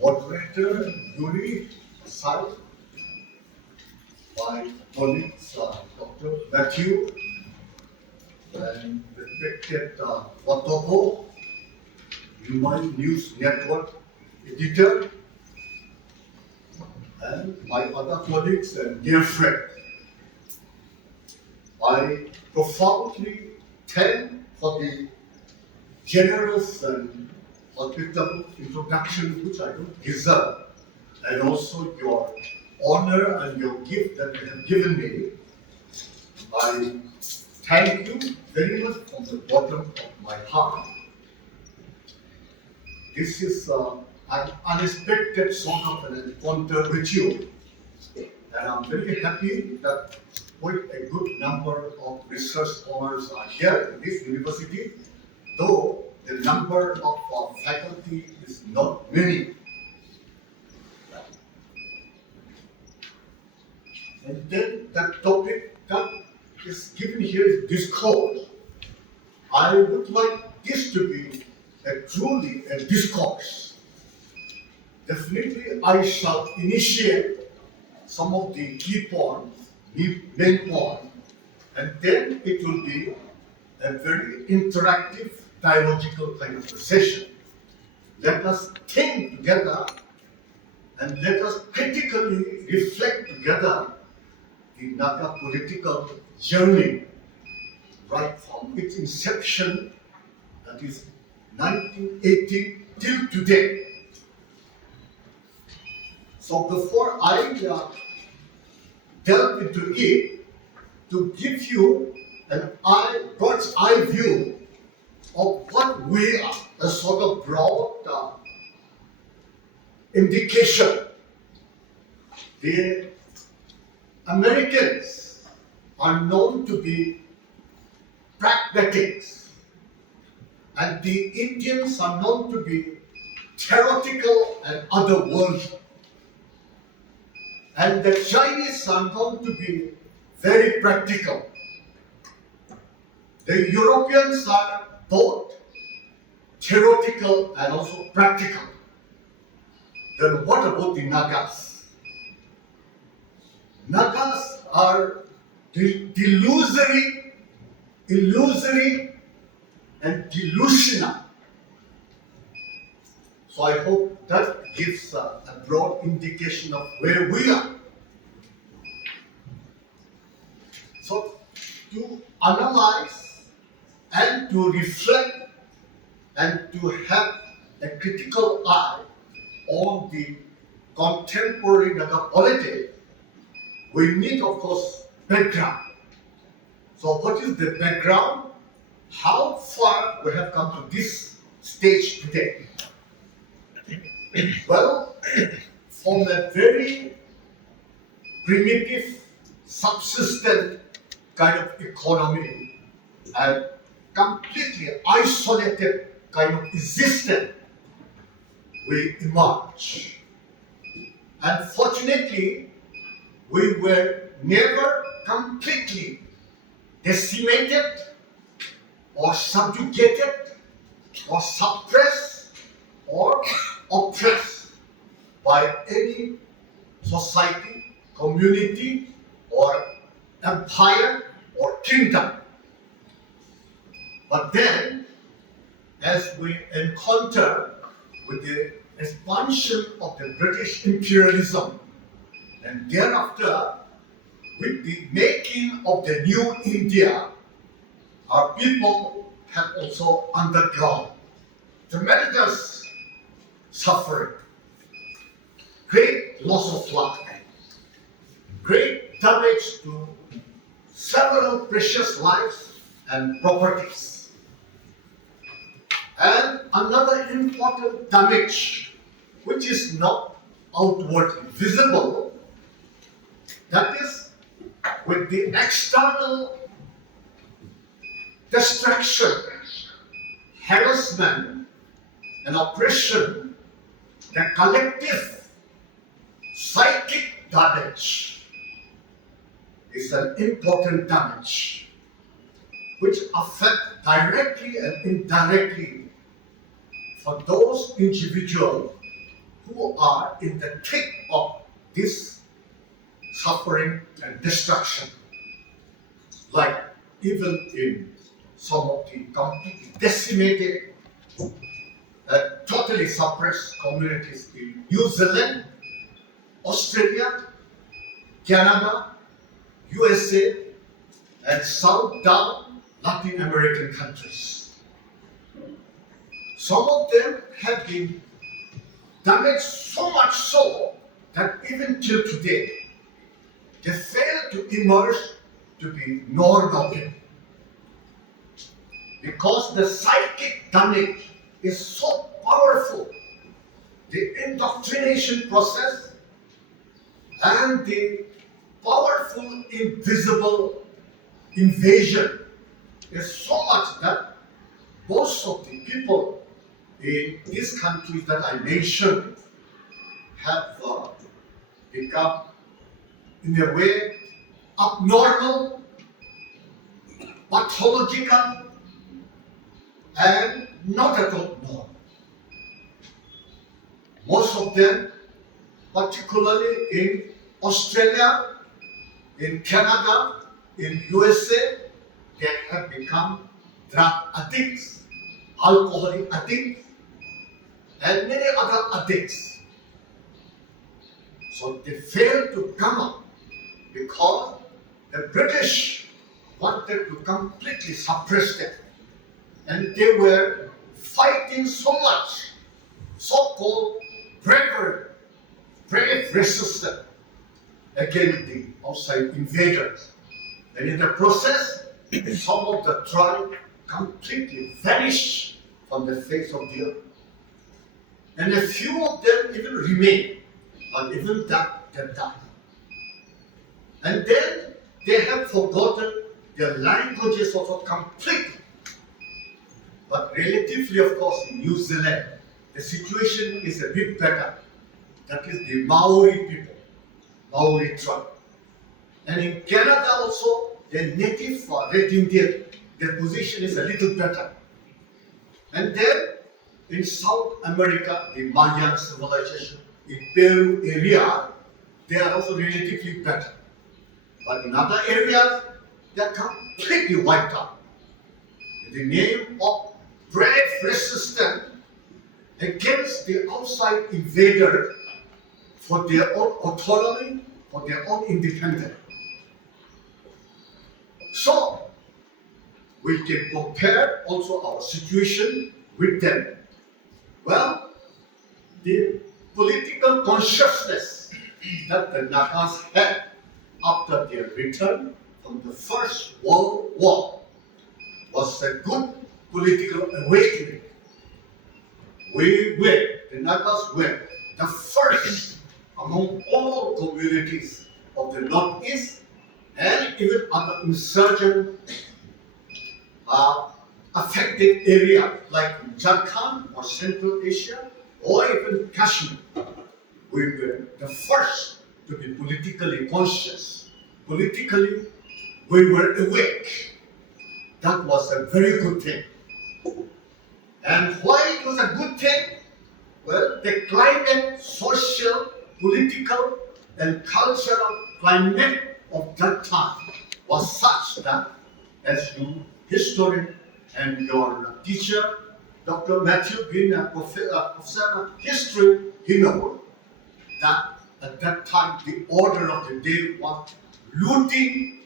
moderator Yuri Sai, my colleagues Dr. Matthew and respected Watoko, Human News Network editor, and my other colleagues and dear friends. I profoundly thank for the generous and hospitable introduction which I don't deserve, and also your honor and your gift that you have given me. I thank you very much from the bottom of my heart. This is an unexpected sort of an encounter with you, and I'm very happy that quite a good number of research scholars are here in this university, though the number of faculty is not many. And then the topic that is given here is discourse. I would like this to be truly a discourse. Definitely I shall initiate some of the key points, the main point, and then it will be a very interactive, dialogical kind of session. Let us think together and let us critically reflect together the Naga political journey right from its inception, that is 1980 till today. So before I delve into it, to give you an bird's eye view of what we are, a sort of broad indication. The Americans are known to be pragmatics, and the Indians are known to be theoretical and otherworldly. And the Chinese are known to be very practical. The Europeans are both theoretical and also practical. Then what about the Nagas? Nagas are illusory, and delusional. So I hope that gives a broad indication of where we are. So to analyze and to reflect and to have a critical eye on the contemporary Naga politics, we need, of course, background. So what is the background? How far we have come to this stage today? Well, from a very primitive, subsistent kind of economy and completely isolated kind of existence, we emerge. And fortunately, we were never completely decimated or subjugated or suppressed or oppressed by any society, community, or empire or kingdom. But then, as we encounter with the expansion of the British imperialism, and thereafter with the making of the new India, our people have also undergone tremendous suffering, great loss of life, great damage to several precious lives and properties. And another important damage, which is not outwardly visible, that is with the external destruction, harassment, and oppression, the collective psychic damage is an important damage which affects directly and indirectly for those individuals who are in the thick of this suffering and destruction. Like even in some of the completely decimated, totally suppressed communities in New Zealand, Australia, Canada, USA, and South down Latin American countries. Some of them have been damaged so much so that even till today, they fail to emerge to be normal people. Because the psychic damage is so powerful, the indoctrination process and the powerful invisible invasion is so much that most of the people in these countries that I mentioned have become, in a way, abnormal, pathological, and not at all normal. Most of them, particularly in Australia, in Canada, in USA, they have become drug addicts, alcoholic addicts, and many other addicts. So they failed to come up because the British wanted to completely suppress them. And they were fighting so much, so-called brave resistance against the outside invaders. And in the process, some of the tribe completely vanished from the face of the earth. And a few of them even remain, but even that they died. And then they have forgotten their languages also completely. But relatively, of course, in New Zealand, the situation is a bit better. That is the Maori people, Maori tribe. And in Canada also, the native Red Indian, their position is a little better. And then in South America, the Mayan civilization, in Peru area, they are also relatively better. But in other areas, they are completely wiped out. In the name of brave resistance against the outside invader for their own autonomy, for their own independence. So, we can compare also our situation with them. Well, the political consciousness that the Nagas had after their return from the First World War was a good political awakening. The Nagas were the first among all communities of the Northeast and even other insurgent affected areas like Jharkhand or Central Asia or even Kashmir. We were the first to be politically conscious. Politically, we were awake. That was a very good thing. And why it was a good thing? Well, the climate, social, political, and cultural climate of that time was such that, as you historian and your teacher, Dr. Matthew, being a professor of history, he knows that at that time the order of the day was looting,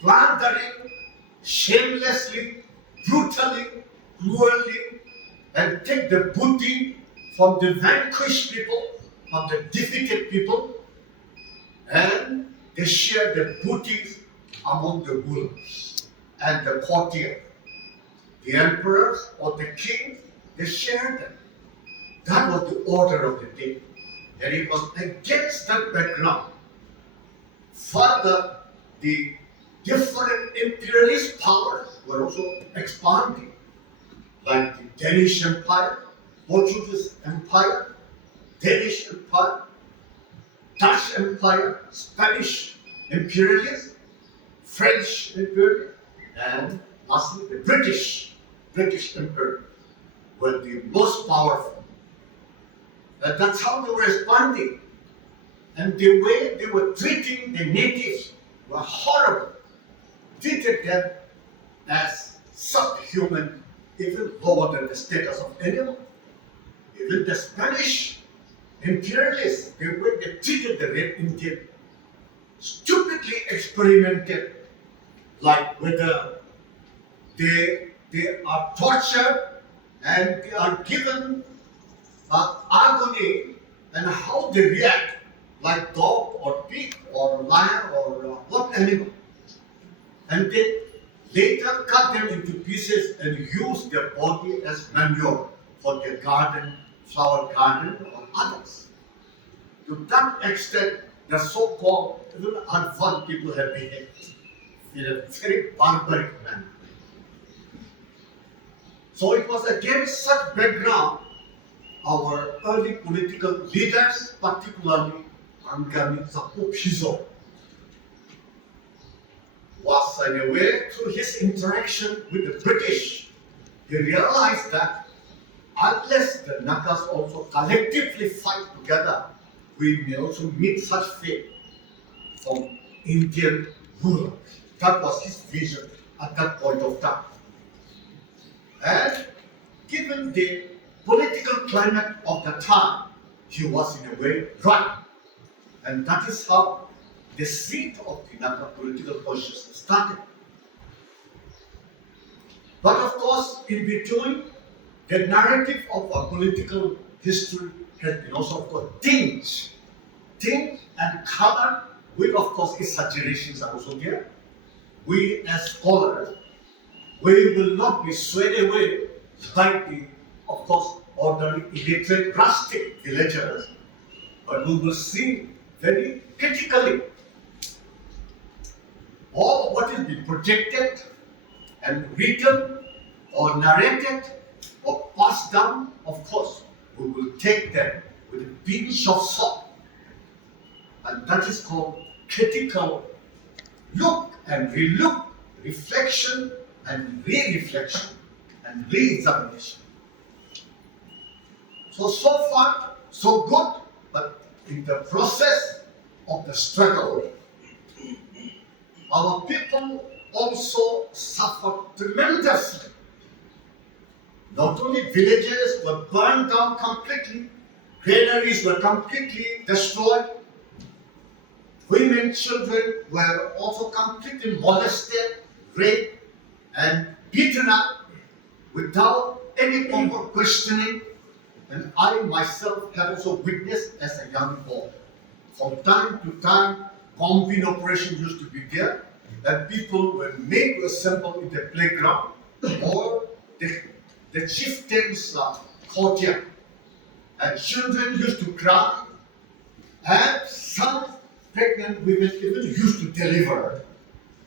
plundering, shamelessly, brutally, cruelly, and take the booty from the vanquished people, from the defeated people, and they share the booty among the rulers and the courtiers. The emperors or the kings, they shared them. That was the order of the day. And it was against that background. Further, the different imperialist powers were also expanding, like the Danish Empire, Portuguese Empire, Danish Empire, Dutch Empire, Spanish imperialism, French imperialism, and lastly the British Empire were the most powerful. And that's how they were responding. And the way they were treating the natives were horrible. Treated them as subhuman, even lower than the status of animal. Even the Spanish imperialists, the way they treated the Red Indian, stupidly experimented, like whether they are tortured and they are given agony, and how they react, like dog or pig or lion or what animal. And they later cut them into pieces and use their body as manure for their garden, flower garden or others. To that extent, the so-called even advanced people have behaved in a very barbaric manner. So it was against such background our early political leaders, particularly Angami Piso, was in a way through his interaction with the British, he realized that unless the Nagas also collectively fight together, we may also meet such fate from Indian rule. That was his vision at that point of time. And given the political climate of the time, he was in a way right. And that is how the seed of the Naga political consciousness started. But of course, in between, the narrative of our political history has been also, of course, tinged and colored with, of course, exaggerations are also there. We as scholars, we will not be swayed away like the, of course, ordinary illiterate rustic villagers, but we will see very critically all what is being projected and written or narrated or passed down. Of course, we will take them with a pinch of salt. And that is called critical look and relook, reflection and re-reflection and re-examination. So far, so good, but in the process of the struggle, our people also suffered tremendously. Not only villages were burned down completely, granaries were completely destroyed, women, children were also completely molested, raped, and beaten up without any form of questioning. And I myself have also witnessed as a young boy. From time to time, combine operation used to be there, that people were made to assemble in the playground or the chieftain's courtyard. And children used to cry, and some pregnant women even used to deliver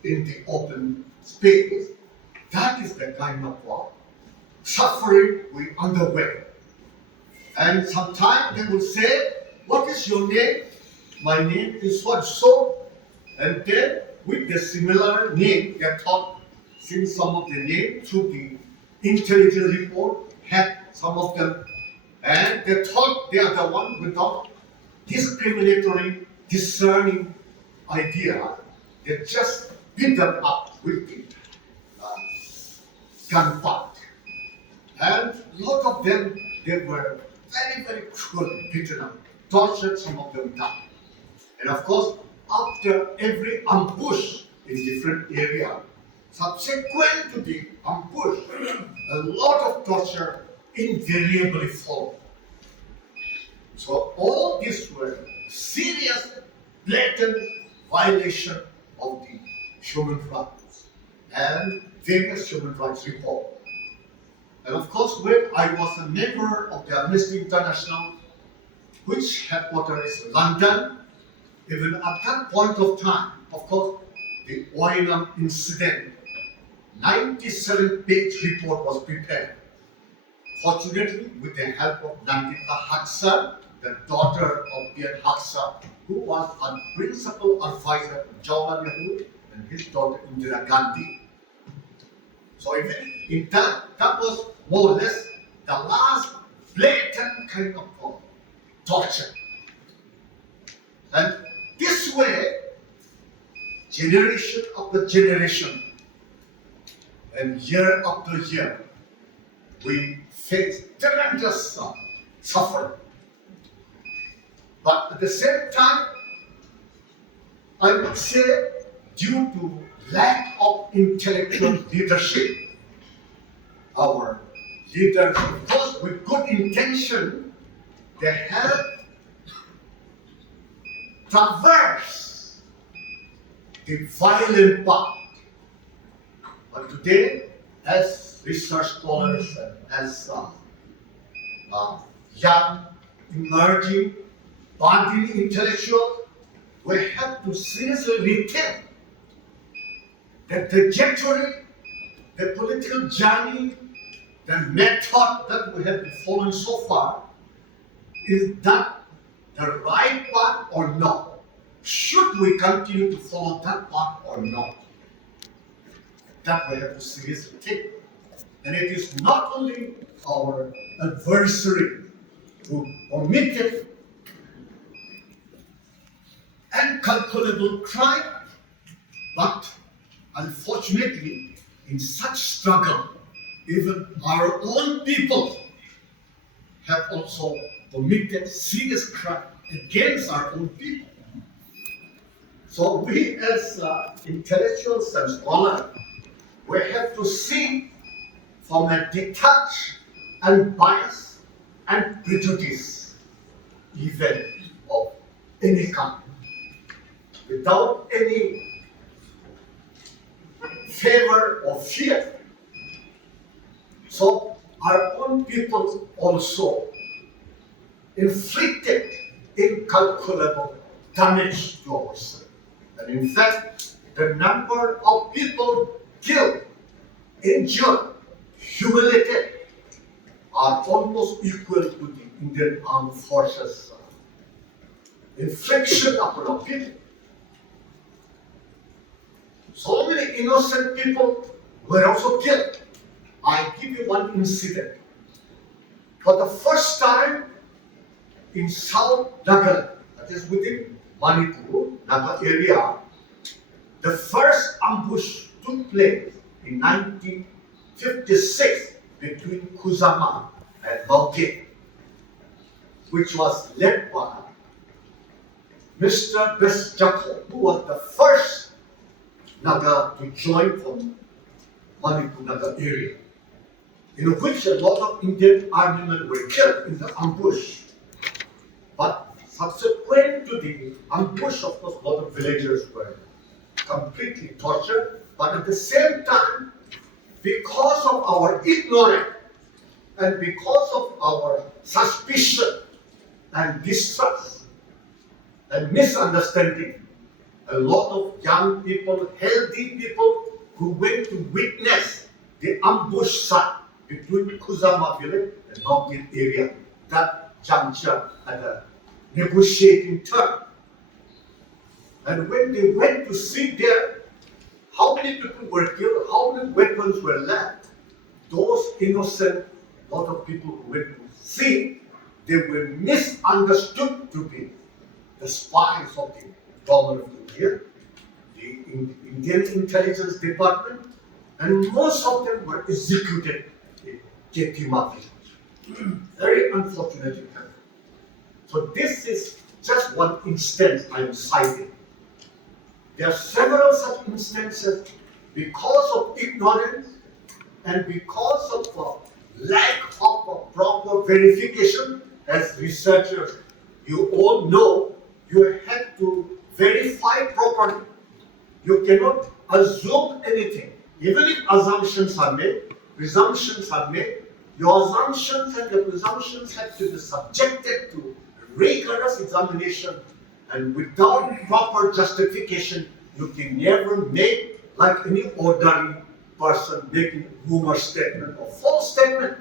in the open space. That is the kind of suffering we underwent. And sometimes they would say, "What is your name?" "My name is what so." And then with the similar name, they thought, since some of the name through the intelligence report had some of them, and they thought they are the one without discriminatory, discerning idea. They just beat them up with the gunfight. And a lot of them, they were very, very cruelly beaten up, tortured, some of them died. And of course, after every ambush in different area, subsequent to the ambush, a lot of torture invariably followed. So all these were serious, blatant violation of the human rights and various human rights reports. And of course, when I was a member of the Amnesty International, which headquarters is London, even at that point of time, of course, the Oinam incident, 97-page report was prepared. Fortunately, with the help of Nandita Haksa, the daughter of Pierre Haksa, who was a principal advisor of Jawaharlal Nehru and his daughter Indira Gandhi. So even in that was more or less the last blatant kind of torture. And this way, generation after generation, and year after year, we face tremendous suffering. But at the same time, I would say, due to lack of intellectual leadership, our leaders, of course, with good intention, they have traversed the violent path. But today, as research scholars and as young, emerging, budding intellectuals, we have to seriously rethink the trajectory, the political journey, the method that we have been following so far. Is that the right path or not? Should we continue to follow that path or not? That we have to seriously take. And it is not only our adversary who committed incalculable crime, but unfortunately, in such struggle, even our own people have also committed serious crime against our own people. So we as intellectuals and scholars, we have to see from a detached and biased and prejudice event of any kind, without any favor or fear. So our own people also inflicted incalculable damage to ourselves. And in fact, the number of people killed, injured, humiliated are almost equal to the Indian Armed Forces infliction upon our people. So many innocent people were also killed. I give you one incident. For the first time in South Naga, that is within Manipur, Naga area, the first ambush took place in 1956 between Kusama and Pfokrehe, which was led by Mr. Jacob, who was the first Naga to join from Manipur Naga area, in which a lot of Indian army men were killed in the ambush. But subsequent to the ambush, of course, a lot of villagers were completely tortured. But at the same time, because of our ignorance and because of our suspicion and distrust and misunderstanding, a lot of young people, healthy people who went to witness the ambush site between Kusama village and Pfokrehe area, that juncture at a negotiating turn. And when they went to see there, how many people were killed, how many weapons were left, those innocent, lot of people who went to see, they were misunderstood to be the spies of the government of India, the Indian intelligence department, and most of them were executed in Ketima village. Very unfortunate event. So this is just one instance I am citing. There are several such instances because of ignorance and because of lack of proper verification. As researchers, you all know, you have to verify properly. You cannot assume anything. Even if assumptions are made, presumptions are made, your assumptions and your presumptions have to be subjected to rigorous examination, and without proper justification, you can never make, like any ordinary person, making rumor statement or false statement.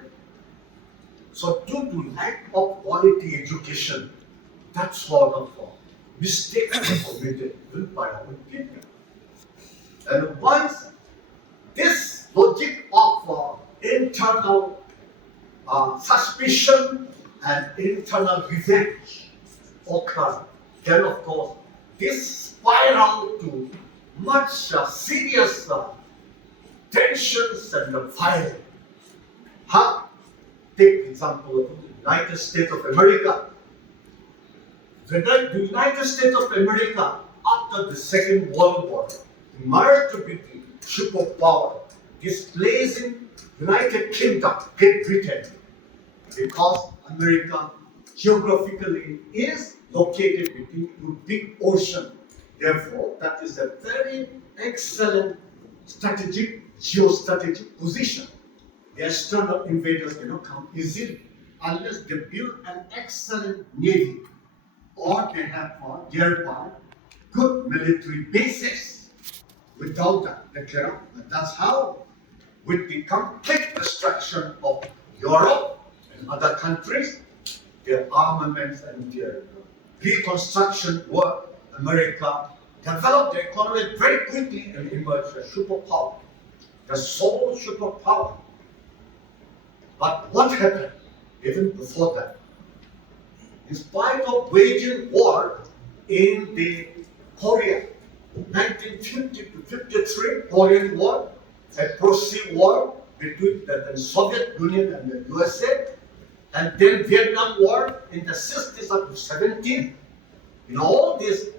So due to lack of quality education, that sort of mistakes were committed even by our own people. And once this logic of internal suspicion and internal revenge occur, then of course this spiral to much serious tensions and violence. Take the example of the United States of America. The United States of America, after the Second World War, emerged to be the superpower, displacing United Kingdom, Great Britain, because America geographically is located between two big oceans. Therefore, that is a very excellent geostrategic position. The external invaders cannot come easily unless they build an excellent navy or they have thereby good military bases. Without that, they cannot. And that's how, with the complete destruction of Europe and other countries, their armaments and their reconstruction work, America developed the economy very quickly and emerged a superpower, the sole superpower. But what happened even before that? In spite of waging war in the Korea, 1950 to 53 Korean War, a proxy war between the Soviet Union and the USA, and then Vietnam War in the 60s up to 70s. In all this,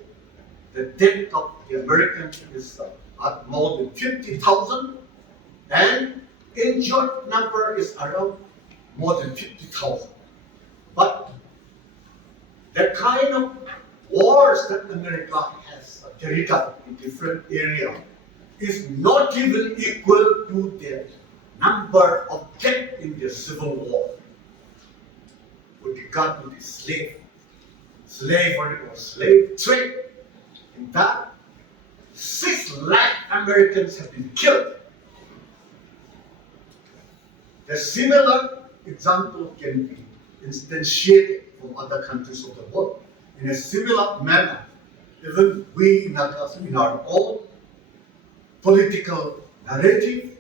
the death of the Americans is at more than 50,000, and injured number is around more than 50,000. But the kind of wars that America has carried out in different areas is not even equal to the number of deaths in the Civil War. With regard to the slavery or slave trade, in that 6 lakh Americans have been killed. A similar example can be instantiated from other countries of the world. In a similar manner, even we Nagas, in our own political narrative,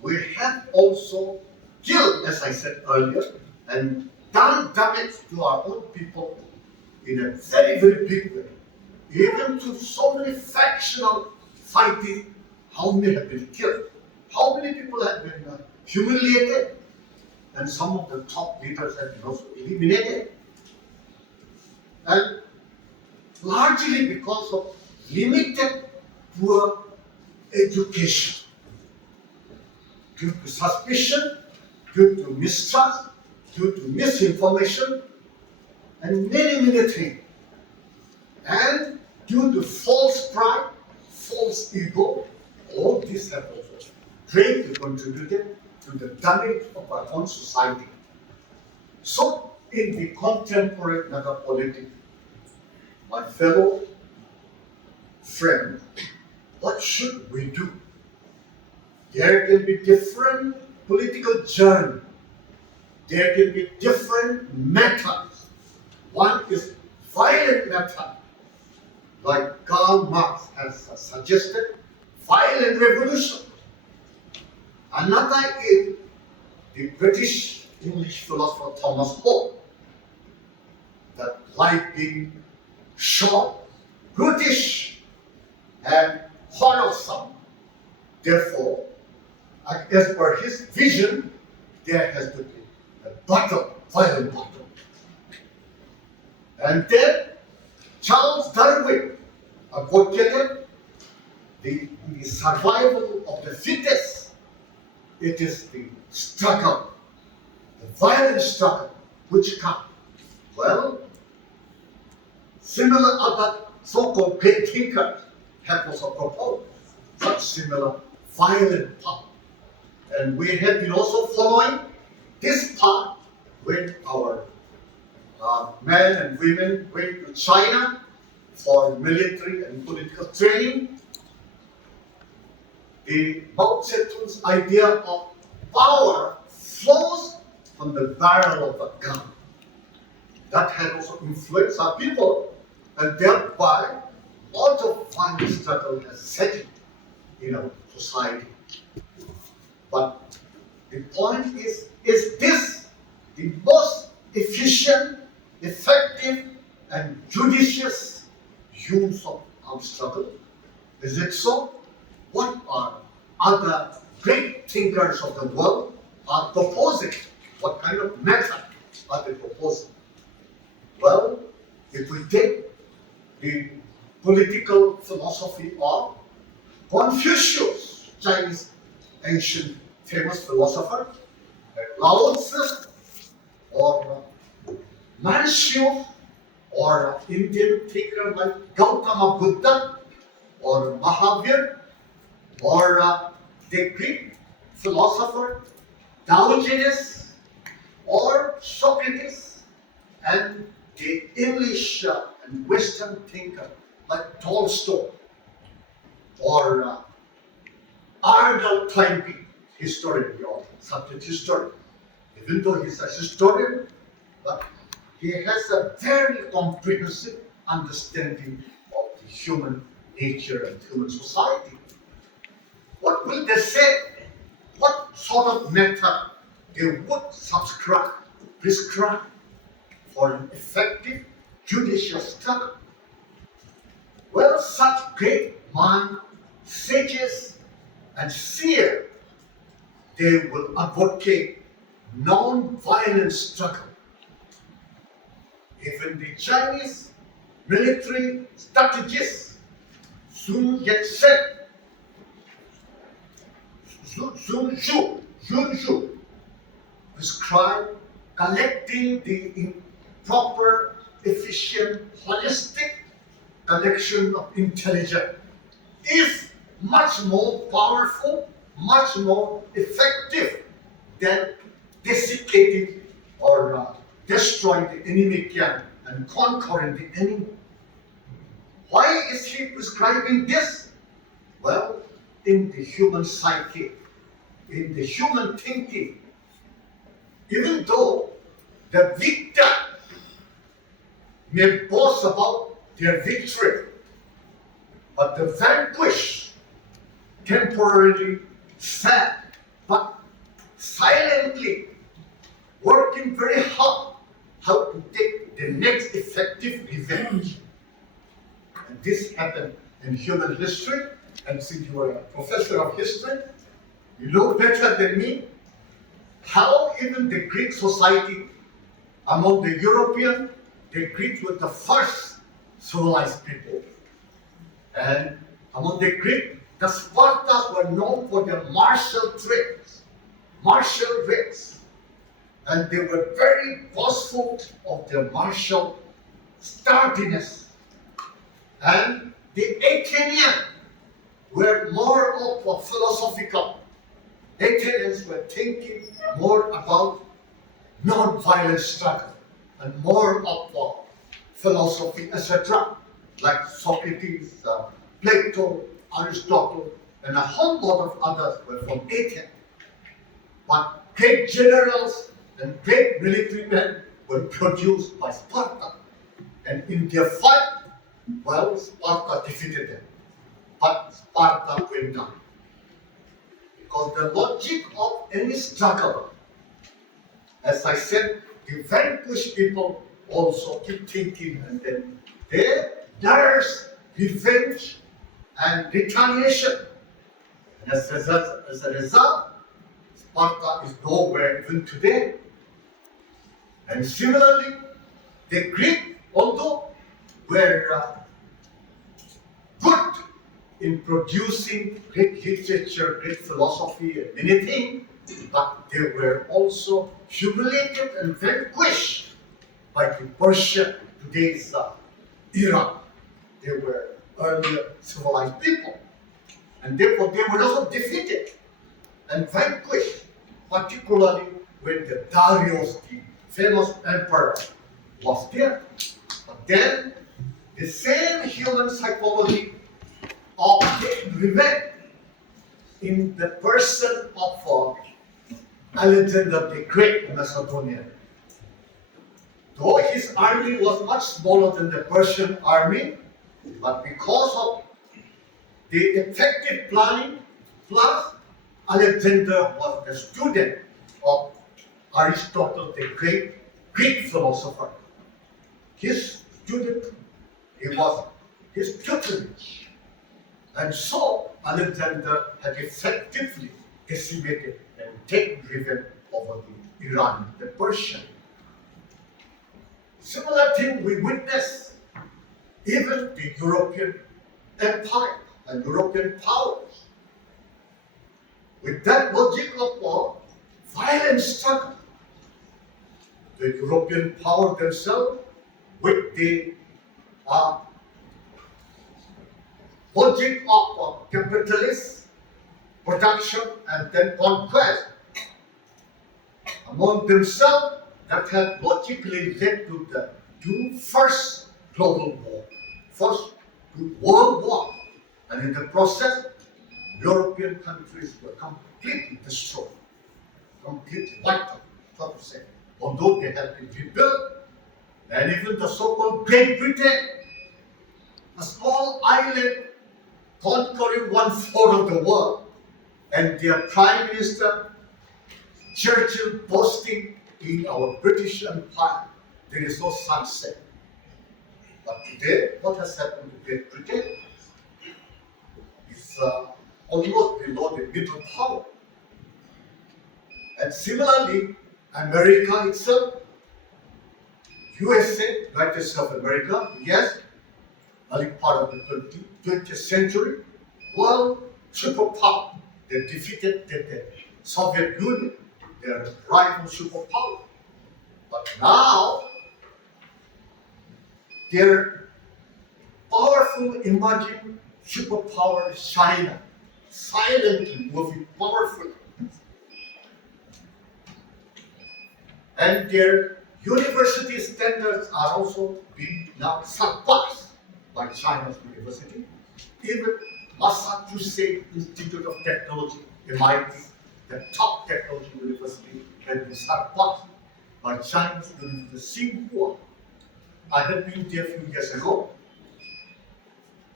we have also killed, as I said earlier, and done damage to our own people in a very, very big way. Even to so many factional fighting, how many have been killed? How many people have been humiliated? And some of the top leaders have been also eliminated. And largely because of limited poor education, due to suspicion, due to mistrust, due to misinformation, and many, many things. And due to false pride, false ego, all this have also greatly contributed to the damage of our own society. So, in the contemporary Naga politics, my fellow friend, what should we do? There can be different political journey. There can be different methods. One is violent method, like Karl Marx has suggested, violent revolution. Another is the British English philosopher Thomas Hobbes, that life being short, brutish, and quarrelsome. Therefore, as per his vision, there has to be a battle, violent battle. And then Charles Darwin advocated the survival of the fittest. It is the struggle, the violent struggle, which comes. Well, similar other so-called great thinkers have also proposed such similar violent path. And we have been also following this path when our men and women went to China for military and political training. The Mao Zedong's idea of power flows from the barrel of a gun. That had also influenced our people, and thereby a lot of violent struggle has set in our society. But the point is this the most efficient, effective, and judicious use of armed struggle? Is it so? What are other great thinkers of the world are proposing? What kind of method are they proposing? Well, if we take the political philosophy of Confucius, Chinese ancient famous philosopher, Lao Tzu, or Manchu, or Indian thinker like Gautama Buddha, or Mahavir, or the Greek philosopher Diogenes, or Socrates, and the English and Western thinker like Tolstoy, or Arnold Toynbee, historian, or subject historian. Even though he's a historian, but he has a very comprehensive understanding of the human nature and human society. What will they say? What sort of method they would prescribe for an effective judicial struggle? Well, such great minds, sages, and seers, they will advocate non-violent struggle. Even the Chinese military strategist Sun Yat-sen, Sun Tzu, prescribed collecting the proper, efficient, holistic collection of intelligence is much more powerful, much more effective than desiccating or destroying the enemy camp and conquering the enemy. Why is he prescribing this? Well, in the human psyche, in the human thinking, even though the victor may boast about their victory, but the vanquished temporarily sad, but silently working very hard how to take the next effective revenge. And this happened in human history, and since you are a professor of history, you know better than me how even the Greek society, among the European, the Greeks were the first civilized people. And among the Greeks, the Spartans were known for their martial race. And they were very boastful of their martial sturdiness. And the Athenians were more of a philosophical. Athenians were thinking more about non-violent struggle and more of philosophy, etc., like Socrates, Plato, Aristotle, and a whole lot of others were from Athens. But great generals and great military men were produced by Sparta. And in their fight, well, Sparta defeated them. But Sparta went down. Because the logic of any struggle, as I said, the vanquished people also keep thinking, and then there's revenge and retaliation. And as a result, Sparta is nowhere even today. And similarly, the Greek, although were good in producing great literature, great philosophy, and many things, but they were also humiliated and vanquished by the Persian, today's Iran. They were earlier civilized people. And therefore they were also defeated and vanquished, particularly when the Darius, the famous emperor, was there. But then the same human psychology of taking revenge in the person of Alexander the Great of Macedonia. Though his army was much smaller than the Persian army, but because of the effective planning, plus Alexander was the student of Aristotle the Great, Greek philosopher. His student, he was his tutelage. And so Alexander had effectively decimated and taken revenge over the Iran, the Persian. Similar thing we witness even the European empire and European powers. With that logic of violent struggle, the European power themselves, with the logic of capitalist production and then conquest among themselves, that had logically led to the first global war, first world war, and in the process, European countries were completely destroyed, completely wiped out, so to say. Although they had been rebuilt, and even the so-called Great Britain, a small island conquering 1/4 of the world, and their Prime Minister Churchill boasting in our British Empire, there is no sunset. But today, what has happened to Great Britain? It's almost below the middle power. And similarly, America itself, USA, United States of America, yes, early part of the 20th century, world superpower. They defeated the Soviet Union, their rival superpower. But now, their powerful emerging superpower is China, silently moving powerfully. And their university standards are also being now surpassed by China's university. Even Massachusetts Institute of Technology, MIT, the top technology university, has been surpassed by China's university, Tsinghua. I had been there a few years ago.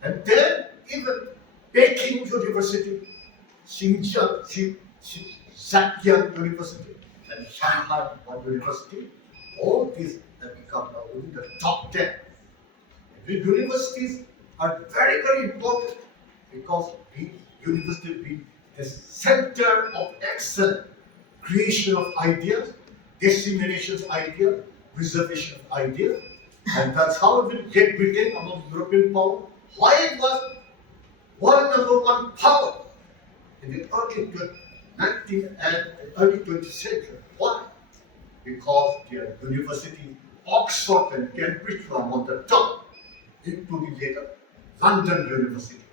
And then even Peking University, Xinjiang, Zhejiang University, and Shanghai University, all these have become now within the top 10. And these universities are very, very important because these universities being the center of excellence, creation of ideas, dissemination of ideas, preservation of ideas, and that's how it will get Britain among European power. Why it was number one power in the early 19th and early 20th century. Why? Because their university, Oxford and Cambridge, were on the top, including later London University.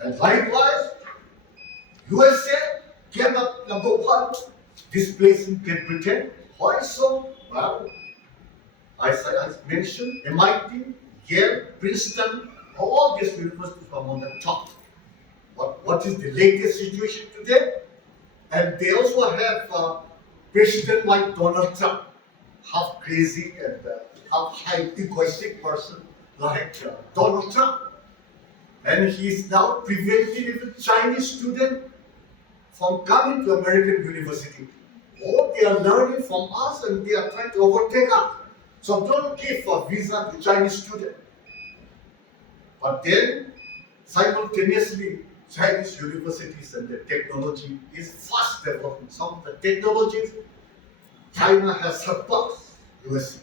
And likewise, USA came up number one, displacing Great Britain. Why so? Well, I mentioned MIT, Yale, Princeton, all these universities were on the top. But what is the latest situation today? And they also have president like Donald Trump, half crazy and half high egoistic person like Donald Trump. And he is now preventing even Chinese students from coming to American university. Oh, they are learning from us and they are trying to overtake us. So don't give a visa to Chinese students. But then, simultaneously, Chinese universities and the technology is fast developing. Some of the technologies China has surpassed USA.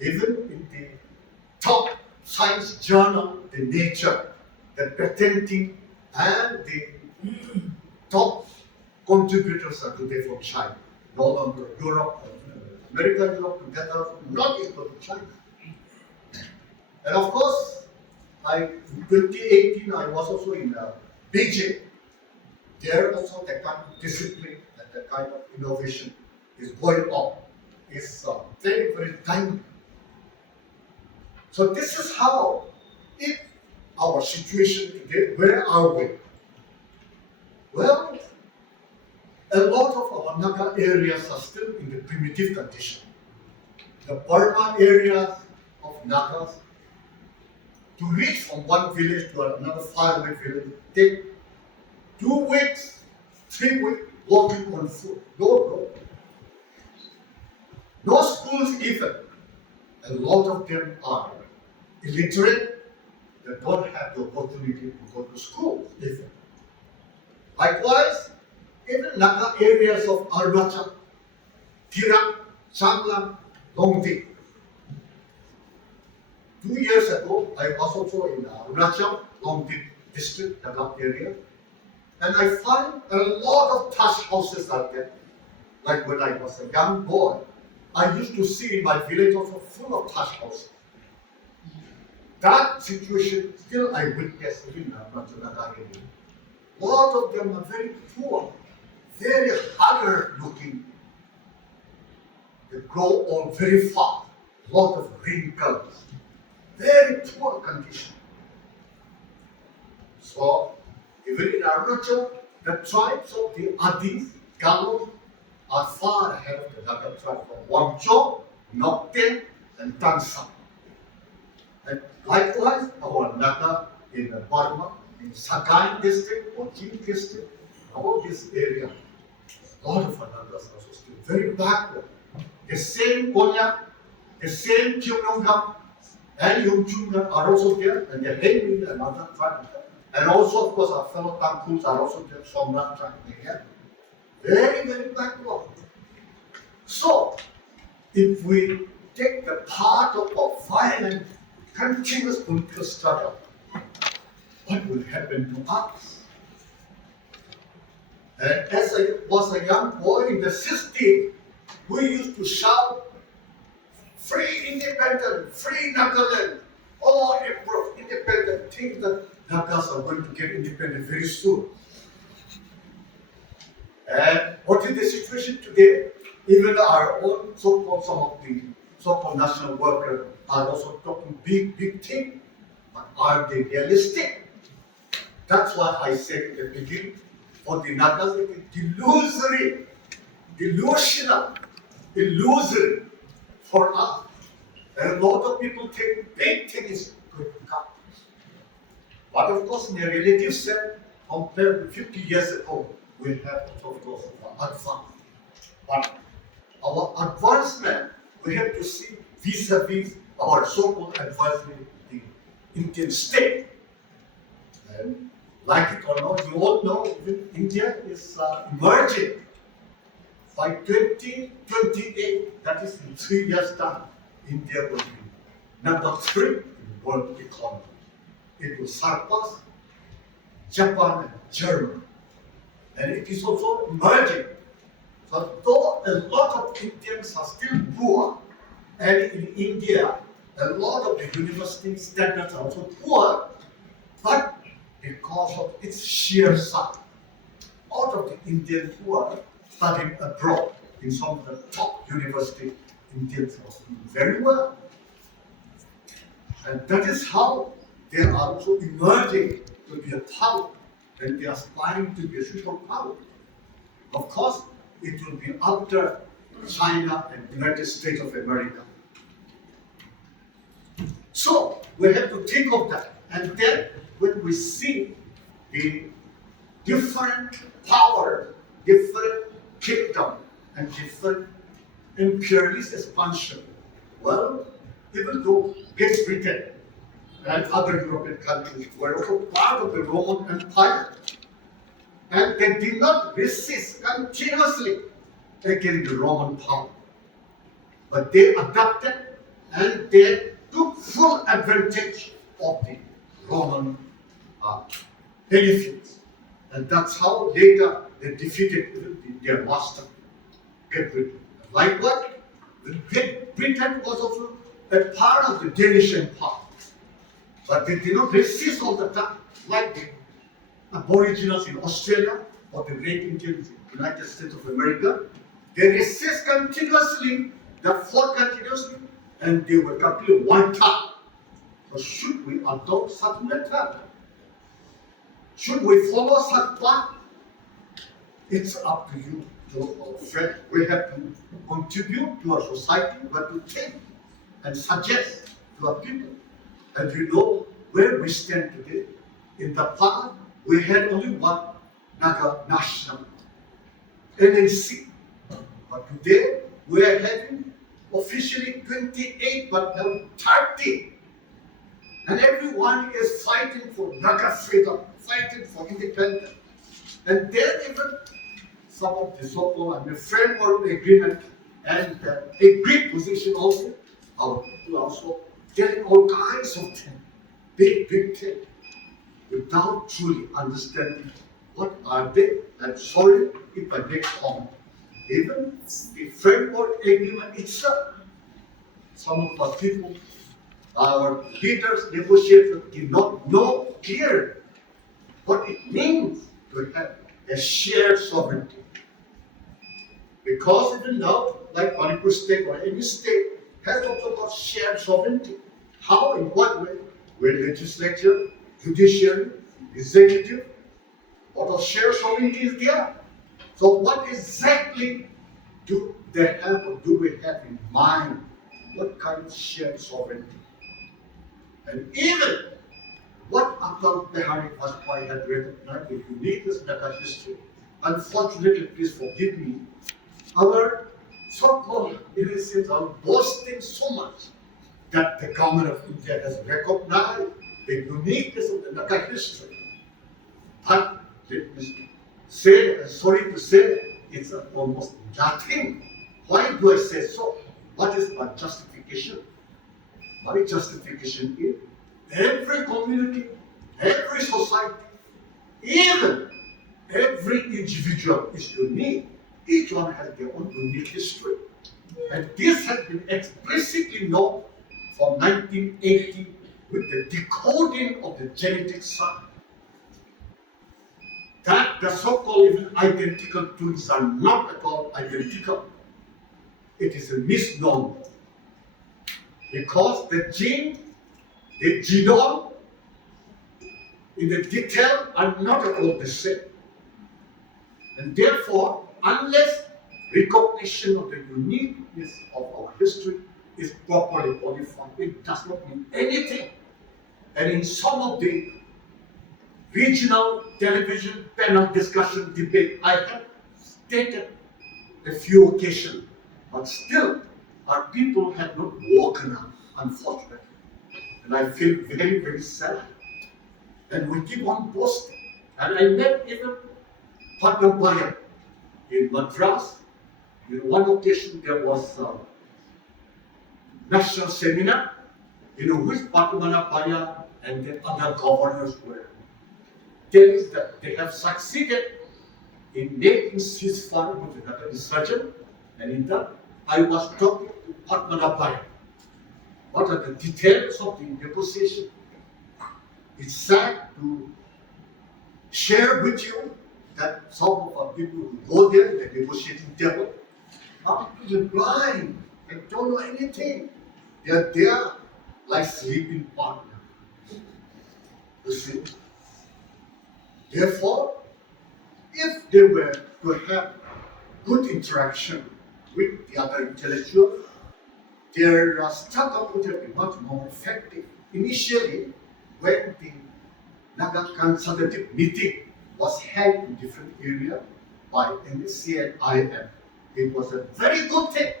Even in the top science journal, the Nature, the patenting, and the top contributors are today from China. No longer Europe, America, Europe together, not equal to China. And of course, in 2018, I was also in Beijing. There also the kind of discipline and the kind of innovation is going on. It's very, very dynamic. So this is how, if our situation today, where are we? Well, a lot of our Naga areas are still in the primitive condition. The Burma areas of Nagas, to reach from one village to another faraway village, take 2 weeks, 3 weeks walking on foot, no road. No schools even. A lot of them are illiterate. They don't have the opportunity to go to school even. Likewise, even Naga areas of Arunachal, Tirak, Changla, Longdi. 2 years ago, I was also in Arunachal, Longdi district, Naga area, and I find a lot of thatch houses out there. Like when I was a young boy, I used to see in my village also full of thatch houses. That situation still I witness in Arunachal Naga area. A lot of them are very poor, very haggard looking. They grow all very fast, a lot of wrinkles, very poor condition. So, even in Arunachal, the tribes of the Adis, Galo, are far ahead of the Naga tribe from Wangcho, Nokte, and Tansa. And likewise, our Naga in Burma, in Sakai district, Ochin district, all this area, a lot of Nagas are also still very backward. The same Konya, the same Kyunongam, and Yungchunga are also there, and the Hemi and other tribes. And also, of course, our fellow Tangkuls are also there, Somrat tribe there. Very, very backward. So, if we take the part of a violent, continuous political struggle, what will happen to us? And as I was a young boy in the 60s, we used to shout, free independent, free Nagaland, all April independent, think that Nagas are going to get independent very soon. And what is the situation today? Even our own so-called, some of the so-called national workers are also talking big, big things, but are they realistic? That's why I said in the beginning, for the Nagas, it is delusory, delusional, illusory for us. And a lot of people think big things going to come. But of course, in a relative sense, compared to 50 years ago, we have, of course, advanced. But our advancement, we have to see vis-a-vis our so-called advancement in the Indian state. And like it or not, you all know even India is emerging. By 2028, that is in 3 years' time, India will be number 3 in world economy. It will surpass Japan and Germany. And it is also emerging. So though a lot of Indians are still poor, and in India, a lot of the university standards are also poor, but because of its sheer size, all of the Indians who are studying abroad in some of the top universities, Indians are doing very well. And that is how they are also emerging to be a power, and they are aspiring to be a superpower. Of course, it will be after China and United States of America. So we have to think of that. And then when we see the different power, different kingdom, and different imperialist expansion, well, even though Great Britain and other European countries were also part of the Roman Empire, and they did not resist continuously against the Roman power. But they adapted and they took full advantage of the Roman benefits. And that's how later they defeated their master, Great Britain. Likewise, Great Britain was also a part of the Danish Empire. But they did not resist all the time, like the Aboriginals in Australia or the great Indians in the United States of America. They resist continuously, they fought continuously, and they were completely wiped out. So should we adopt such method? Should we follow such path? It's up to you, our friend. We have to contribute to our society, we have to think and suggest to our people. And you know where we stand today. In the past, we had only one Naga national NNC. But today, we are having officially 28, but now 30. And everyone is fighting for Naga freedom, fighting for independence. And then even some of the so-called framework agreement and agreed position also, our people also getting all kinds of things, big things, without truly understanding what are they. I'm sorry if I make comment. Even the framework agreement itself, some of our people, our leaders, negotiators did not know clearly what it means to have a shared sovereignty. Because even now, like Manipur state or any state, has talked about shared sovereignty. How, in what way? Where legislature, judiciary, executive, what of shared sovereignty is there? So what exactly do they have or do we have in mind? What kind of shared sovereignty? And even what Atal Bihari Vajpayee had recognized the uniqueness of Naga history. Unfortunately, please forgive me, our so-called innocents are boasting so much that the government of India has recognized the uniqueness of the Naga history. But let me say, sorry to say, it's almost nothing. Why do I say so? What is my justification? My justification is every community, every society, even every individual is unique. Each one has their own unique history. And this has been explicitly known from 1980 with the decoding of the genetic side. That the so-called even identical twins are not at all identical. It is a misnomer. Because the gene, the genome, in the detail are not at all the same. And therefore, unless recognition of the uniqueness of our history is properly qualified, it does not mean anything. And in some of the regional television panel discussion debate, I have stated a few occasions, but still our people have not woken up, unfortunately. And I feel very, very sad. And we keep on boasting. And I met even Pfokrehe in Madras. In one occasion, there was a national seminar in which Pfokrehe and the other governors were. Tells that they have succeeded in making ceasefire with the Naga insurgent, and in that I was talking to Pfokrehe. What are the details of the negotiation? It's sad to share with you that some of our people who go there, the negotiating table, are blind and don't know anything. They are there like sleeping partners. You see? Therefore, if they were to have good interaction with the other intellectuals, their struggle would have been much more effective. Initially, when the Naga consultative meeting was held in different areas by NSC and IM, it was a very good thing.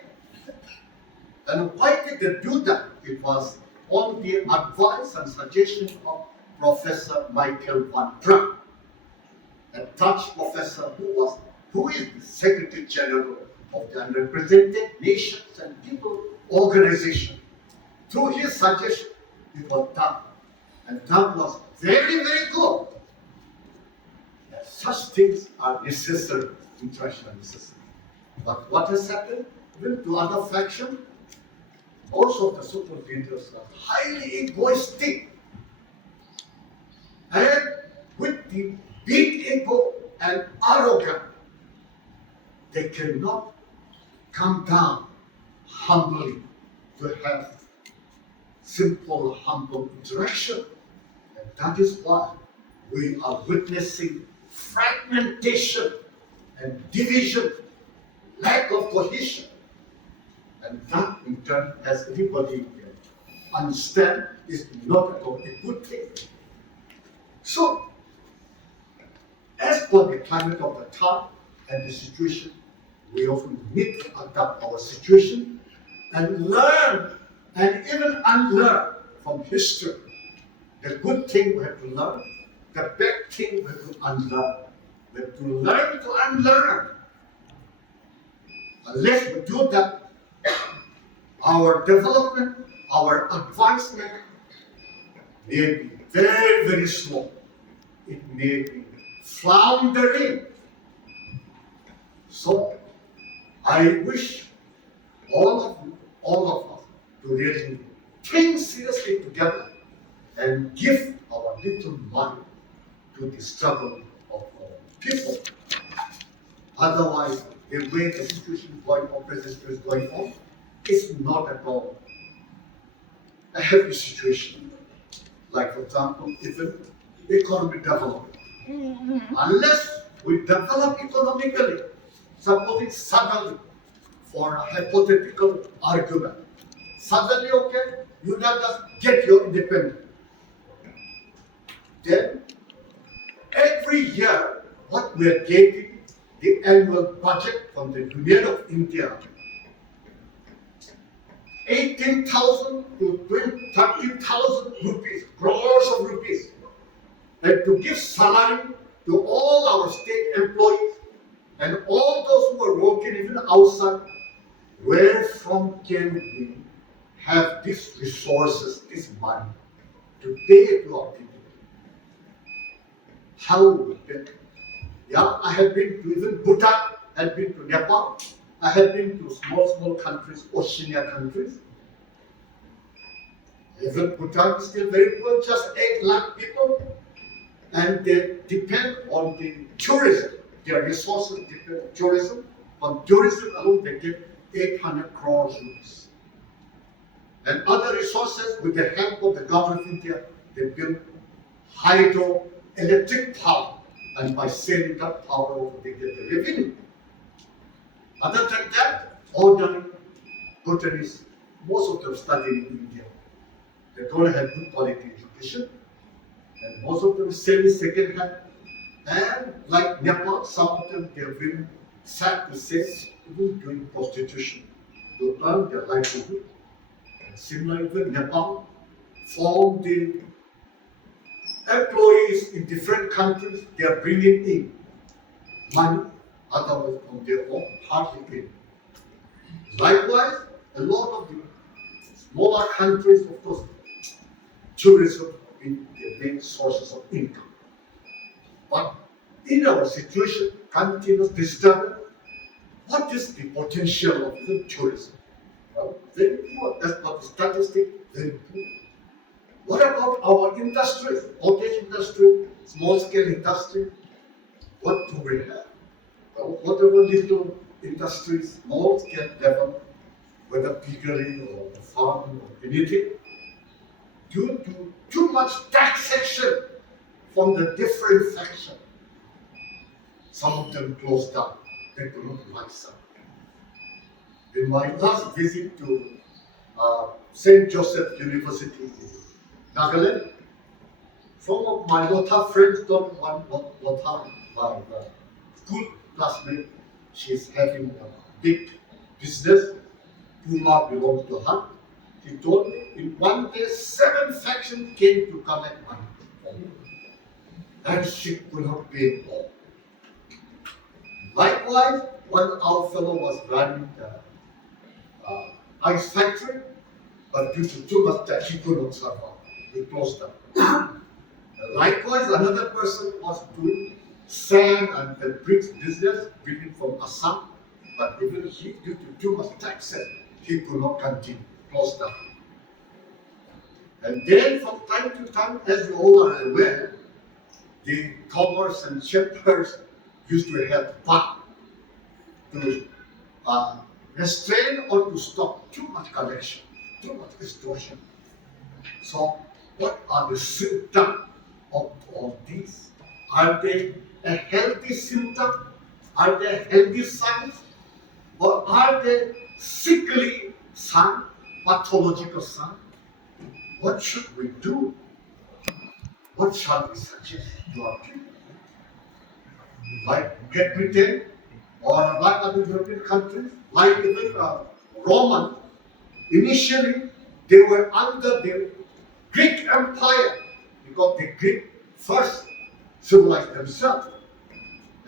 And why did they do that? It was on the advice and suggestion of Professor Michael van Praag, a Dutch professor who is the Secretary General of the Unrepresented Nations and People Organization. Through his suggestion, it was done. And that was very, very good. Such things are necessary, international necessary. But what has happened? Even to other factions, most of the so-called leaders are highly egoistic. And with the big ego and arrogant, they cannot come down humbly to have simple, humble interaction. And that is why we are witnessing fragmentation and division, lack of cohesion. And that, in turn, as everybody can understand, is not at all a good thing. So, as for the climate of the time and the situation, we often need to adapt our situation. and learn and even unlearn from history. The good thing we have to learn, the bad thing we have to unlearn. We have to learn to unlearn. Unless we do that, our development, our advancement may be very, very slow. It may be floundering. So, I wish all of us to really think seriously together and give our little money to the struggle of our people. Otherwise, the way the situation is going on, present situation is going on, is not at all a happy situation. Like, for example, even economic development. Unless we develop economically, supposing suddenly, for a hypothetical argument, suddenly, okay, you let us get your independence. Then, every year, what we are getting, the annual budget from the Union of India, 18,000 to 30,000 rupees, crores of rupees, and to give salary to all our state employees and all those who are working even outside. Where from can we have these resources, this money, to pay to our people? How we get? Yeah, I have been to even Bhutan, I have been to Nepal, I have been to small countries, Oceania countries. Even Bhutan is still very poor, just 8 lakh people, and they depend on the tourism. Their resources depend on tourism. On tourism alone, they get 800 crores rupees. And other resources, with the help of the government of India, they build hydroelectric power, and by selling that power, they get the revenue. Other than that, ordinary Bhutanese, most of them study in India. They don't have good quality education, and most of them sell second hand. And like Nepal, some of them, they are very sad to say, even doing prostitution to earn their livelihood. And similarly, with Nepal, from the employees in different countries, they are bringing in money, otherwise from their own hardly in. Likewise, a lot of the smaller countries, of course, tourism in the main sources of income. But in our situation, continuous disturbance, what is the potential of the tourism? Well, very poor. That's not the statistic, very poor. What about our industries, cottage industry, small scale industry? What do we have? Well, whatever little industries, small scale level, whether piggery or farming or anything, due to too much taxation from the different sections, some of them closed down. They could not license. In my last visit to St. Joseph University in Nagaland, some of my Lotha friends don't want Lotha, my school classmate. She's having a big business. Puma belongs to her. She told me in one day 7 factions came to collect money from me. And she could not pay it all. Likewise, one our fellow was running the ice factory, but due to too much tax, he could not survive. He closed down. Likewise, another person was doing sand and the bricks business, bringing from Assam, but even he, due to too much taxes, he could not continue, closed down. And then from time to time, as you all are aware, the cowboys and shepherds used to have back to restrain or to stop too much collection, too much extortion. So, what are the symptoms of all these? Are they a healthy symptom? Are they healthy signs? Or are they sickly signs, pathological signs? What should we do? What shall we suggest to our people? Like Great Britain or like other European countries, like even Roman, Initially, they were under the Greek Empire because the Greek first civilized themselves.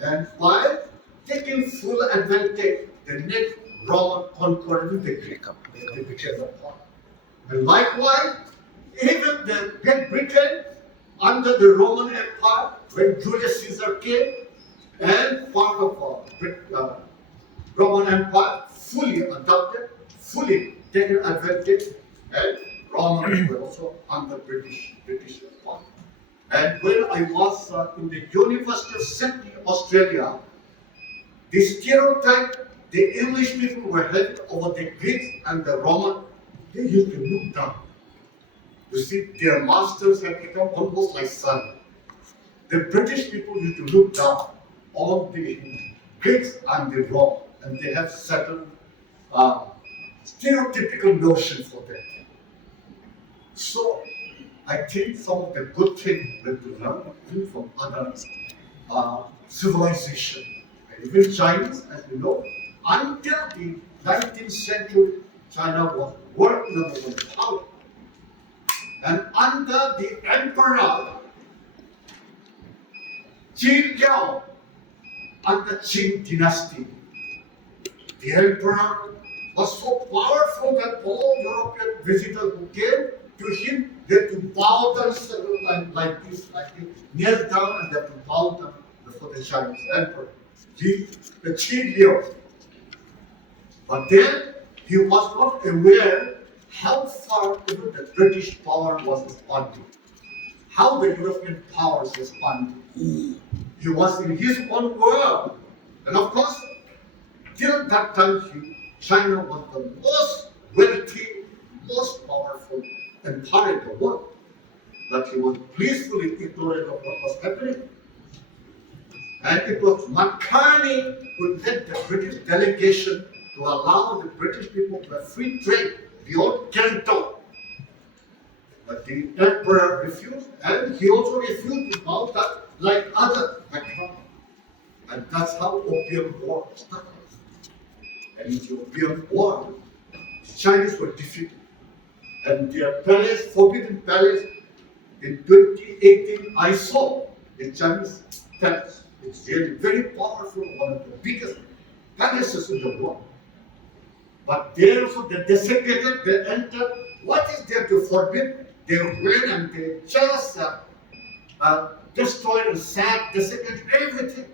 And while taking full advantage, the next Roman conqueror the Greek, they became a part. And likewise, even the Great Britain under the Roman Empire, when Julius Caesar came, and part of Roman Empire fully adopted, fully taken advantage, and Romans were also under British Empire. And when I was in the University of Sydney, Australia, the stereotype the English people were having over the Greeks and the Roman, they used to look down. You see, their masters had become almost like sons. The British people used to look down on the Greeks and the Romans, and they have certain stereotypical notions for them. So, I think some of the good things that we learn even from other civilizations, and even Chinese, as we know, until the 19th century, China was world number one power. And under the Emperor Qin Liao, under Qing dynasty, the Emperor was so powerful that all European visitors who came to him, they had to bow down several times like this, kneel down, and they had to bow down before the Chinese Emperor, the Qin Liao. But then he was not aware how far even the British power was expanding, how the European powers expanded. He was in his own world. And of course, till that time, China was the most wealthy, most powerful empire in the world. But he was blissfully ignorant of what was happening. And it was Macartney who led the British delegation to allow the British people to have free trade beyond Canton. But the Emperor refused, and he also refused to bow down like other Macartney. And that's how Opium War started. And in the Opium War, the Chinese were defeated. And their palace, Forbidden Palace, in 2018, I saw the Chinese palace. It's really very powerful, one of the biggest palaces in the world. But there also they desecrated, they entered. What is there to forbid? They went and they just destroyed and sacked, desecrated everything.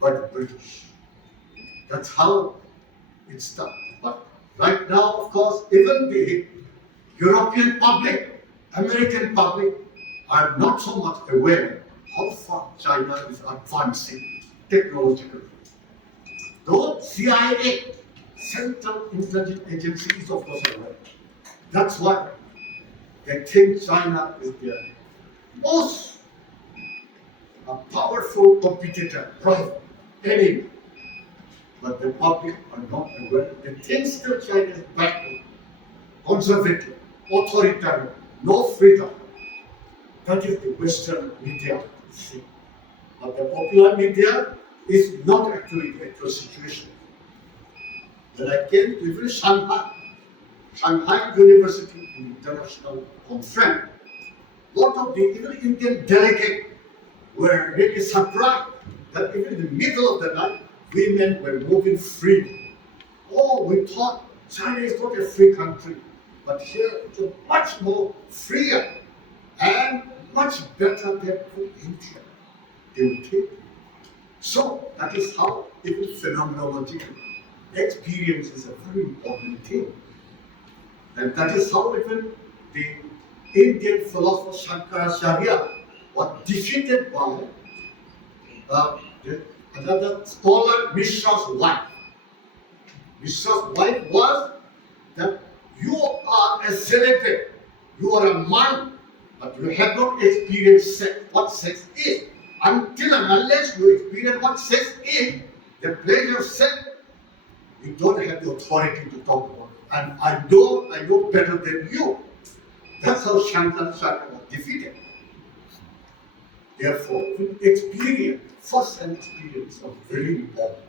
But the British. That's how it started. But right now, of course, even the European public, American public are not so much aware how far China is advancing technologically. Though CIA, Central Intelligence Agency, is of course aware. That's why they think China is their most powerful competitor, rival, enemy. But the public are not aware. They think still China is backward, conservative, authoritarian, no freedom. That is the Western media. See. But the popular media is not actually the actual situation. When I came to even Shanghai University International Conference, a lot of the even Indian delegates were really surprised that even in the middle of the night, women were moving freely. Oh, we thought China is not a free country, but here it's much more freer and much better than India. They will think. So that is how even phenomenological experience is a very important thing. And that is how even the Indian philosopher Shankaracharya was defeated by another scholar, Mishra's wife. Mishra's wife was that you are a celibate, you are a monk, but you have not experienced sex, what sex is. Until and unless you experience what sex is, the pleasure of sex, you don't have the authority to talk about it. And I know better than you. That's how Shankaracharya was defeated. Therefore, experience, first-hand experience was very important.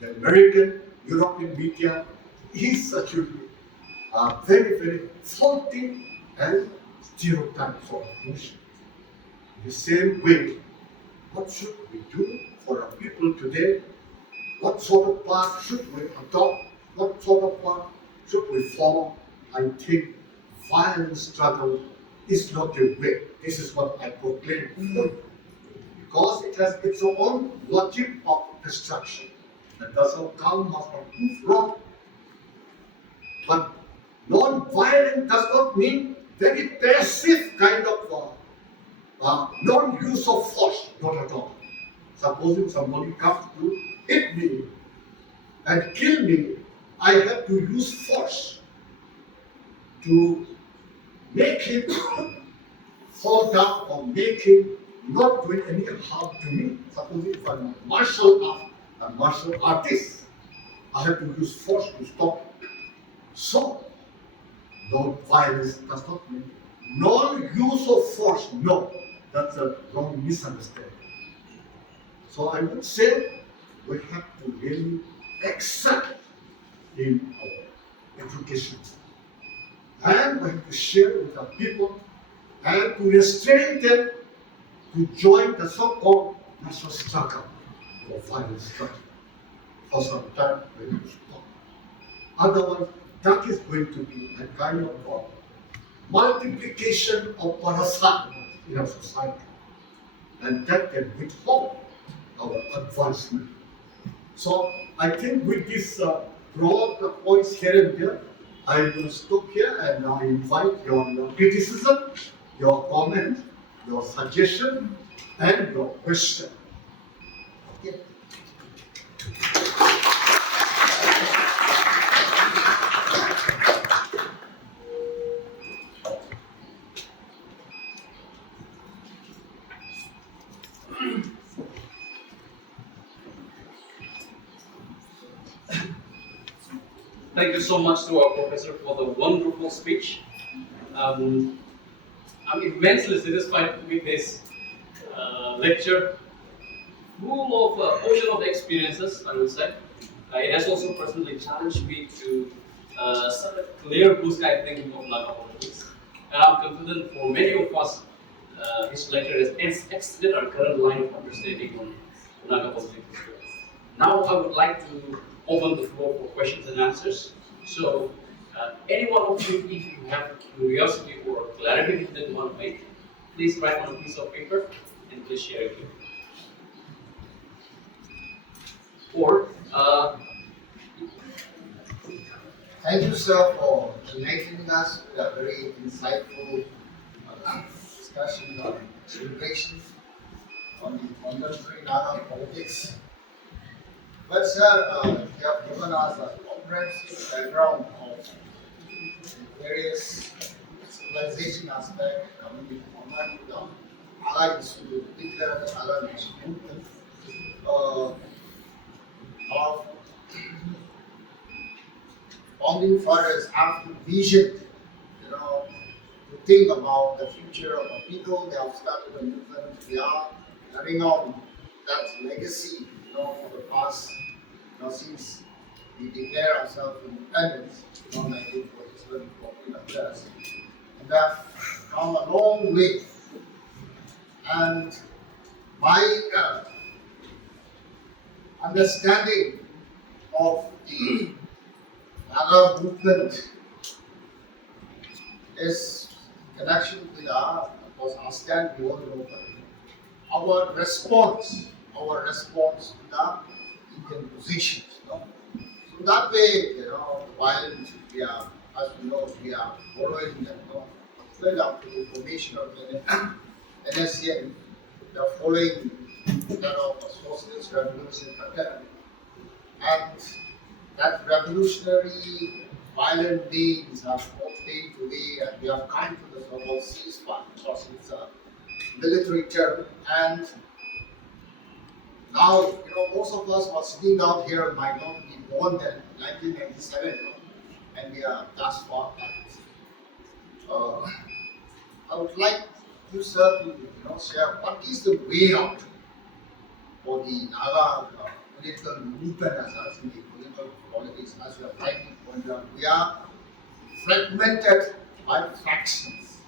The American, European media is such a very, very faulty and stereotype sort of notion. The same way, what should we do for our people today? What sort of path should we adopt? What sort of path should we follow? I think violent struggle is not the way. This is what I proclaim for you. Because it has its own logic of destruction. That doesn't count must not prove wrong. But non-violent does not mean very passive kind of non-use of force, not at all. Supposing somebody comes to hit me and kill me, I have to use force to make him fall down or make him not doing any harm to me. Supposing if I'm a martial artist, I have to use force to stop. So, non-violence does not mean non-use of force. No, that's a wrong misunderstanding. So I would say we have to really accept in our education. And we have to share with our people and to restrain them to join the so-called national struggle or violent struggle. For some time we have to stop. Otherwise, that is going to be a kind of multiplication of parasite in our society. And that can withhold our advancement. So I think with this broad points here and there, I will stop here and I invite your criticism, your comment, your suggestion, and your question. Okay. Thank you so much to our professor for the wonderful speech. I'm immensely satisfied with this lecture, full of ocean of experiences, I would say. It has also personally challenged me to set a clear blue sky thinking of Naga politics. And I'm confident for many of us, his lecture has extended our current line of understanding on Naga politics. Now I would like to open the floor for questions and answers. So, any one of you, if you have curiosity or clarification that you want to make, please write on a piece of paper and please share it here. Or, thank you, sir, for enlightening us with a very insightful discussion on celebration on the contemporary Naga politics. But sir, you have given us a comprehensive background of various civilization aspects coming in common with the Naga issue, particularly the Naga nation movement. Our founding fathers have to vision, to think about the future of the people. They have started a movement. We are carrying on that legacy, for the past, since we declare ourselves independence, 1947, 14 years. And we have come a long way. And my understanding of the Naga movement is connection with our stand beyond open. Our response to the Indian positions. So that way, while we are, as you know, we are following them, well after the formation of the NSCN, we are following that of a socialist revolution pattern. And that revolutionary violent means have obtained today, and we have come to the so-called ceasefire because it's a military term. And now, most of us who are sitting down here might not be born then, 1997, and we are thus far at. I would like you, sir, to share what is the way out for the Naga political movement as such in the political politics, as you have rightly pointed out. We are fragmented by factions.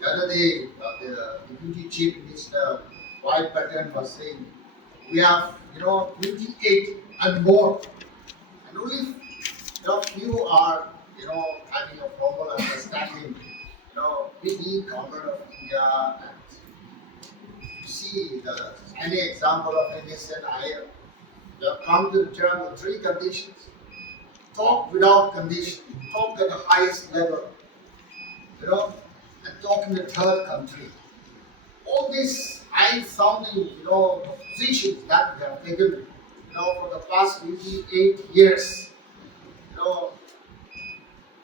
The other day, the Deputy Chief Minister White Pattern was saying, we have 28 and more, and only few are having a formal understanding with the government of India. And you see any example of NSN IL, they have come to the term with three conditions: talk without condition, talk at the highest level, and talk in the third country. All these high-sounding, positions that we have taken, for the past 28 years,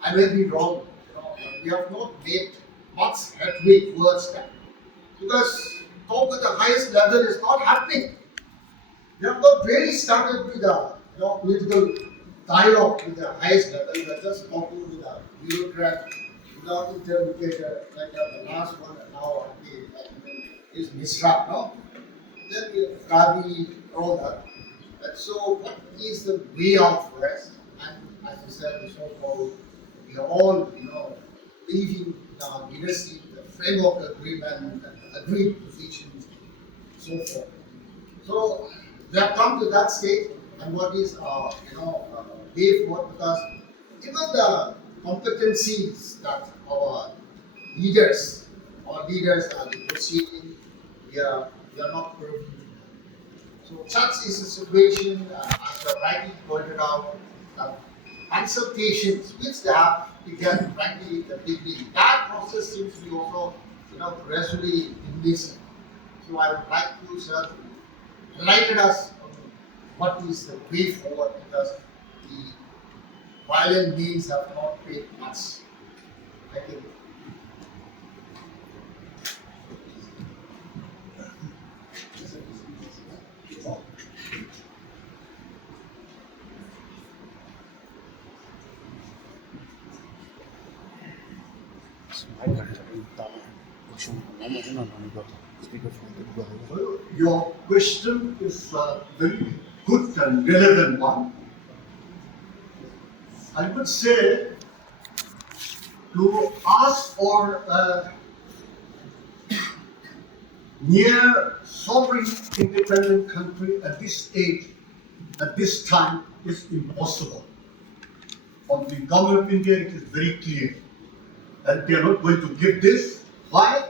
I may be wrong, but we have not made much headway towards that. Because talk at the highest level is not happening. We have not really started with a political dialogue with the highest level. We are just talking with a bureaucrat, without intermediator, like the last one, and now is Misra, no? Then we have Gavi, all that. And so, what is the way out for us? And as I said, the so-called, we are all, living in our leadership, the framework agreement, and agreed positions, so forth. So, we have come to that state, and what is our, way forward? Because even the competencies that our leaders are negotiating, we are not privy. So such is the situation, as the rightly pointed out, consultations which they have begun frankly in the beginning. That process seems to be also, gradually increasing. So I would like to, sir, enlighten us on what is the way forward, because the violent means have not paid much. Thank you. Well, your question is a very good and relevant one. I would say to ask for a near sovereign independent country at this age, at this time, is impossible. From the government of India, it is very clear. And they are not going to give this. Why?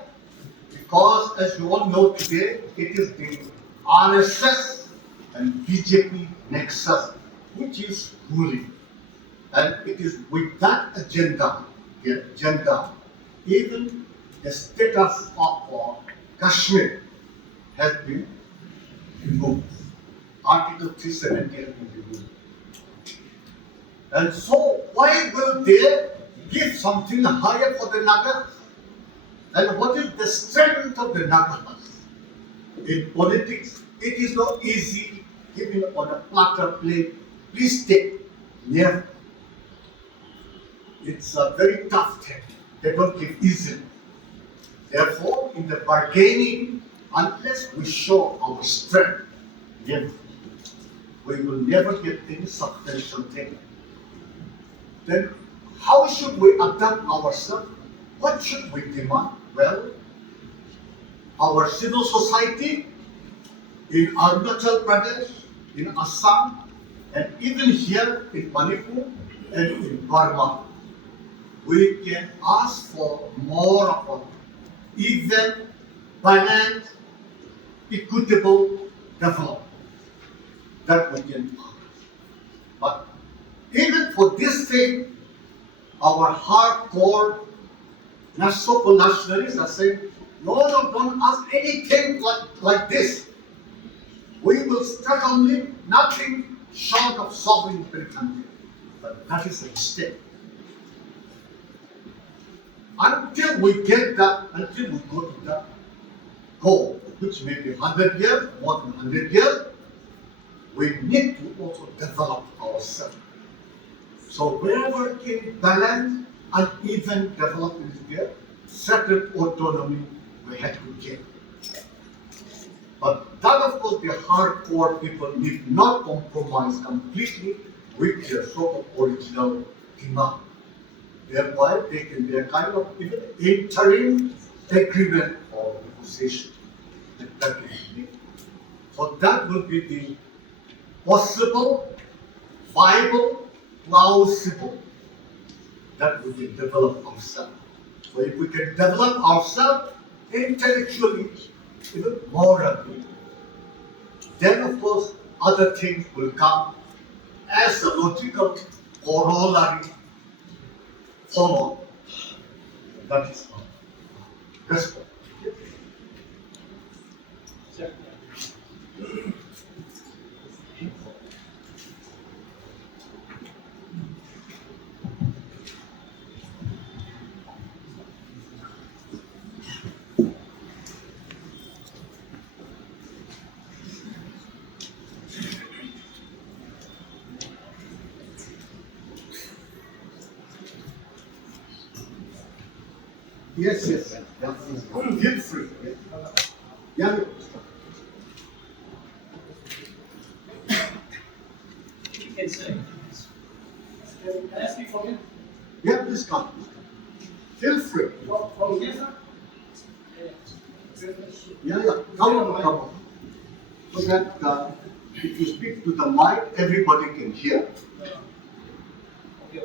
Because, as you all know today, it is the RSS and BJP nexus which is ruling. And it is with that agenda, even the status of Kashmir has been removed. Article 370 has been removed. And so, why will they give something higher for the Nagas? And what is the strength of the Nagas? In politics, it is not easy giving on a platter plate. Please take. Never. It's a very tough thing. They don't give easily. Therefore, in the bargaining, unless we show our strength, we will never get any substantial thing. Then, how should we adapt ourselves? What should we demand? Well, our civil society in Arunachal Pradesh, in Assam, and even here in Manipur and in Burma, we can ask for more of an even, balanced, equitable development that we can ask. But even for this thing, our hardcore nationalists are saying, no, don't ask anything like this. We will struggle nothing short of sovereign country. But that is a mistake. Until we get that, until we go to that goal, which may be 100 years, more than 100 years, we need to also develop ourselves. So wherever in balance and even development is there, certain autonomy we have to get. But that, of course, the hardcore people need not compromise completely with their sort of original demand. Thereby, they can be a kind of even interim agreement or negotiation. That can be. So that will be the possible, viable, plausible that we can develop ourselves. So if we can develop ourselves intellectually, even morally, then of course other things will come as a logical corollary follow. That is all. That's all. Sir. Yes, yes. Yeah. Feel free. Yeah. You can say. Can I speak from you? Yeah, please come. Feel free. From here, sir? Yeah, yeah. Come on, come on. So that if you speak to the mic, everybody can hear. Okay.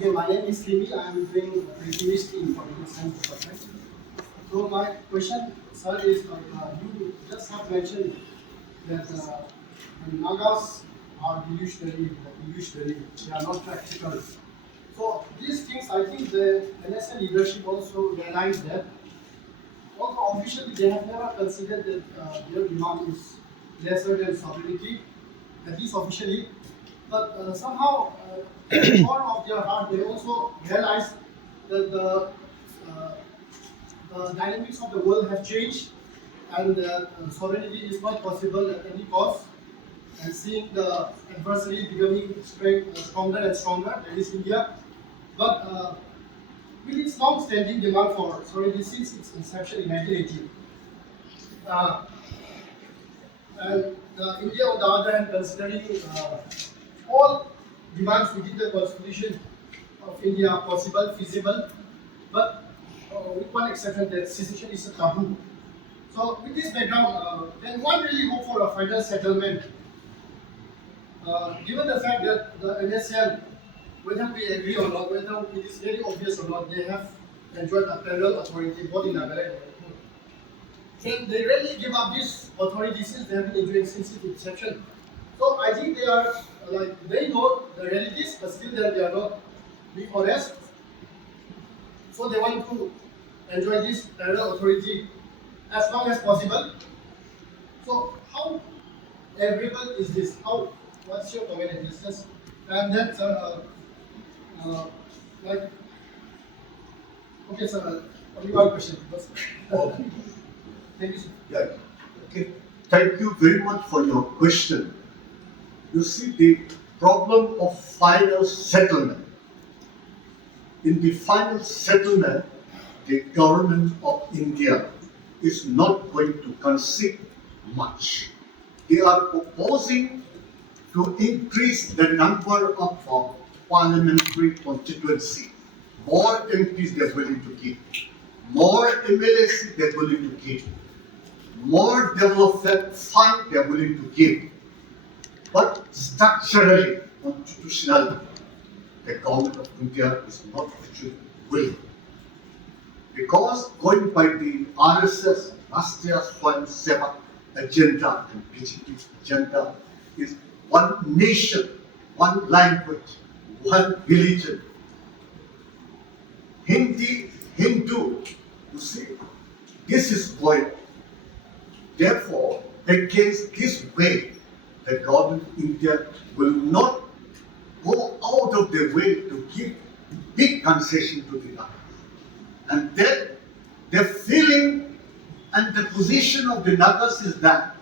Okay, my name is Kimi. I am doing PhD in political science department. So my question, sir, is you just have mentioned that the Nagas are delusionary, they are not practical. So these things, I think the NSA leadership also realized that. Although officially they have never considered that their demand is lesser than sovereignty, at least officially. But somehow, at the core of their heart, they also realize that the dynamics of the world have changed, and that sovereignty is not possible at any cost. And seeing the adversary becoming stronger and stronger, that is India. But with its long-standing demand for sovereignty since its inception in 1980, and India, on the other hand, considering all demands within the constitution of India are possible, feasible, but with one exception, that secession is a taboo. So with this background, can one really hope for a final settlement, given the fact that the NSL, whether we agree or not, whether it is very obvious or not, they have enjoyed a parallel authority both in Naga and Manipur. Can they really give up this authority since they have been enjoying since its inception? So I think they are they know the realities, but still they are not being honest. So they want to enjoy this parallel authority as long as possible. So how agreeable is this? What's your comment on this? Yes. And that's like, okay, sir, only one question. Okay. Thank you, sir. Yeah. Okay. Thank you very much for your question. You see, the problem of final settlement. In the final settlement, the government of India is not going to concede much. They are proposing to increase the number of parliamentary constituency. More MPs they're willing to give. More MLAs they're willing to give. More development fund they're willing to give. But structurally, constitutionally, the government of India is not actually willing. Because going by the RSS, Rashtriya Swayamsevak agenda and BJP's agenda is one nation, one language, one religion. Hindi, Hindu, you see, this is void. Therefore, against this way, the government of India will not go out of their way to give big concession to the Nagas. And then the feeling and the position of the Nagas is that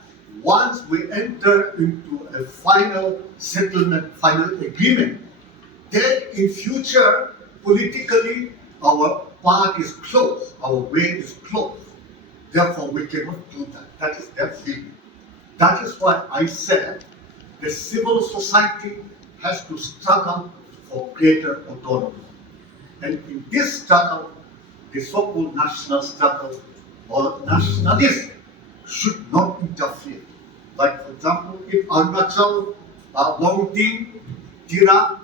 once we enter into a final settlement, final agreement, then in future, politically, our path is closed, our way is closed. Therefore, we cannot do that. That is their feeling. That is why I said the civil society has to struggle for greater autonomy. And in this struggle, the so-called national struggle or nationalism should not interfere. Like, for example, if Arunachal, Longting, Tira,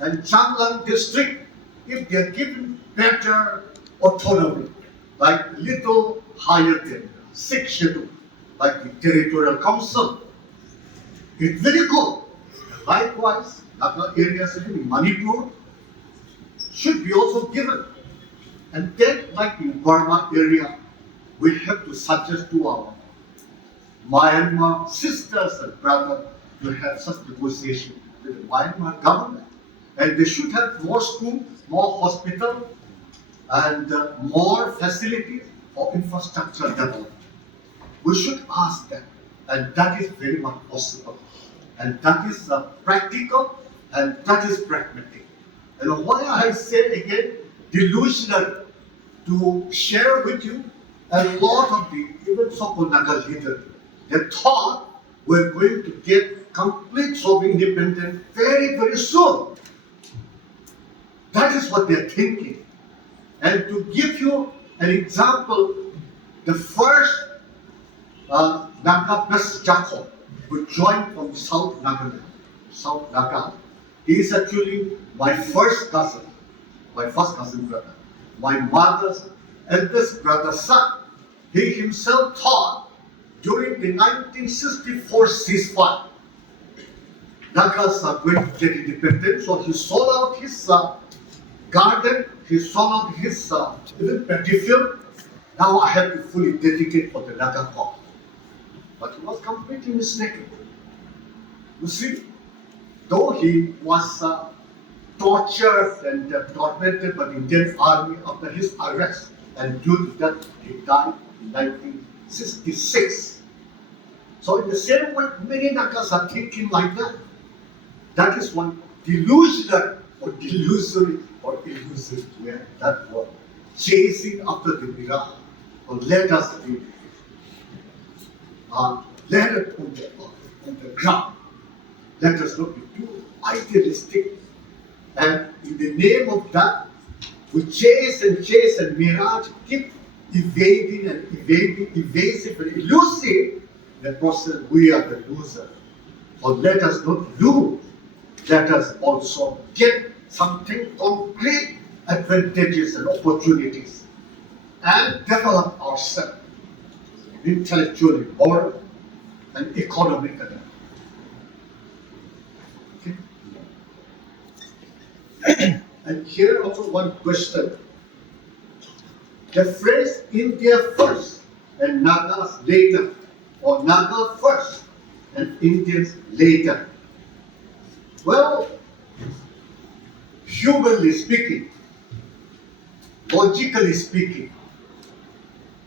and Changlang district, if they are given better autonomy, like little higher than 6th schedule, like the territorial council, it's very good. Likewise, other areas in Manipur should be also given. And then, like in Burma area, we have to suggest to our Myanmar sisters and brothers to have such negotiation with the Myanmar government. And they should have more schools, more hospitals, and more facilities for infrastructure development. We should ask them, and that is very much possible. And that is practical, and that is pragmatic. And why I say again, delusional, to share with you a lot of the even so-called Naga leaders. They thought we're going to get complete Soviet independence very, very soon. That is what they're thinking. And to give you an example, the first Naga Best Jacob, who joined from South Naga, he is actually my first cousin brother, my mother's eldest brother's son. He himself thought during the 1964 ceasefire, Nagas are going to get independent, so he sold out his garden, he sold out his petty field. Now I have to fully dedicate for the Naga cause. But he was completely mistaken. You see, though he was tortured and tormented by the Indian army after his arrest, and due to that he died in 1966. So in the same way, many Nagas are thinking like that. That is one delusional or delusory or illusory way, that word. Chasing after the mirage, or let us be landed on the ground. Let us not be too idealistic. And in the name of that, we chase and mirage, keep evading and evading, evasive and elusive. The process, we are the loser. So let us not lose. Let us also get something concrete advantages and opportunities and develop ourselves intellectually, morally, and economically. Okay. And here also one question. The phrase India first and Nagas later, or Naga first and Indians later. Well, humanly speaking, logically speaking,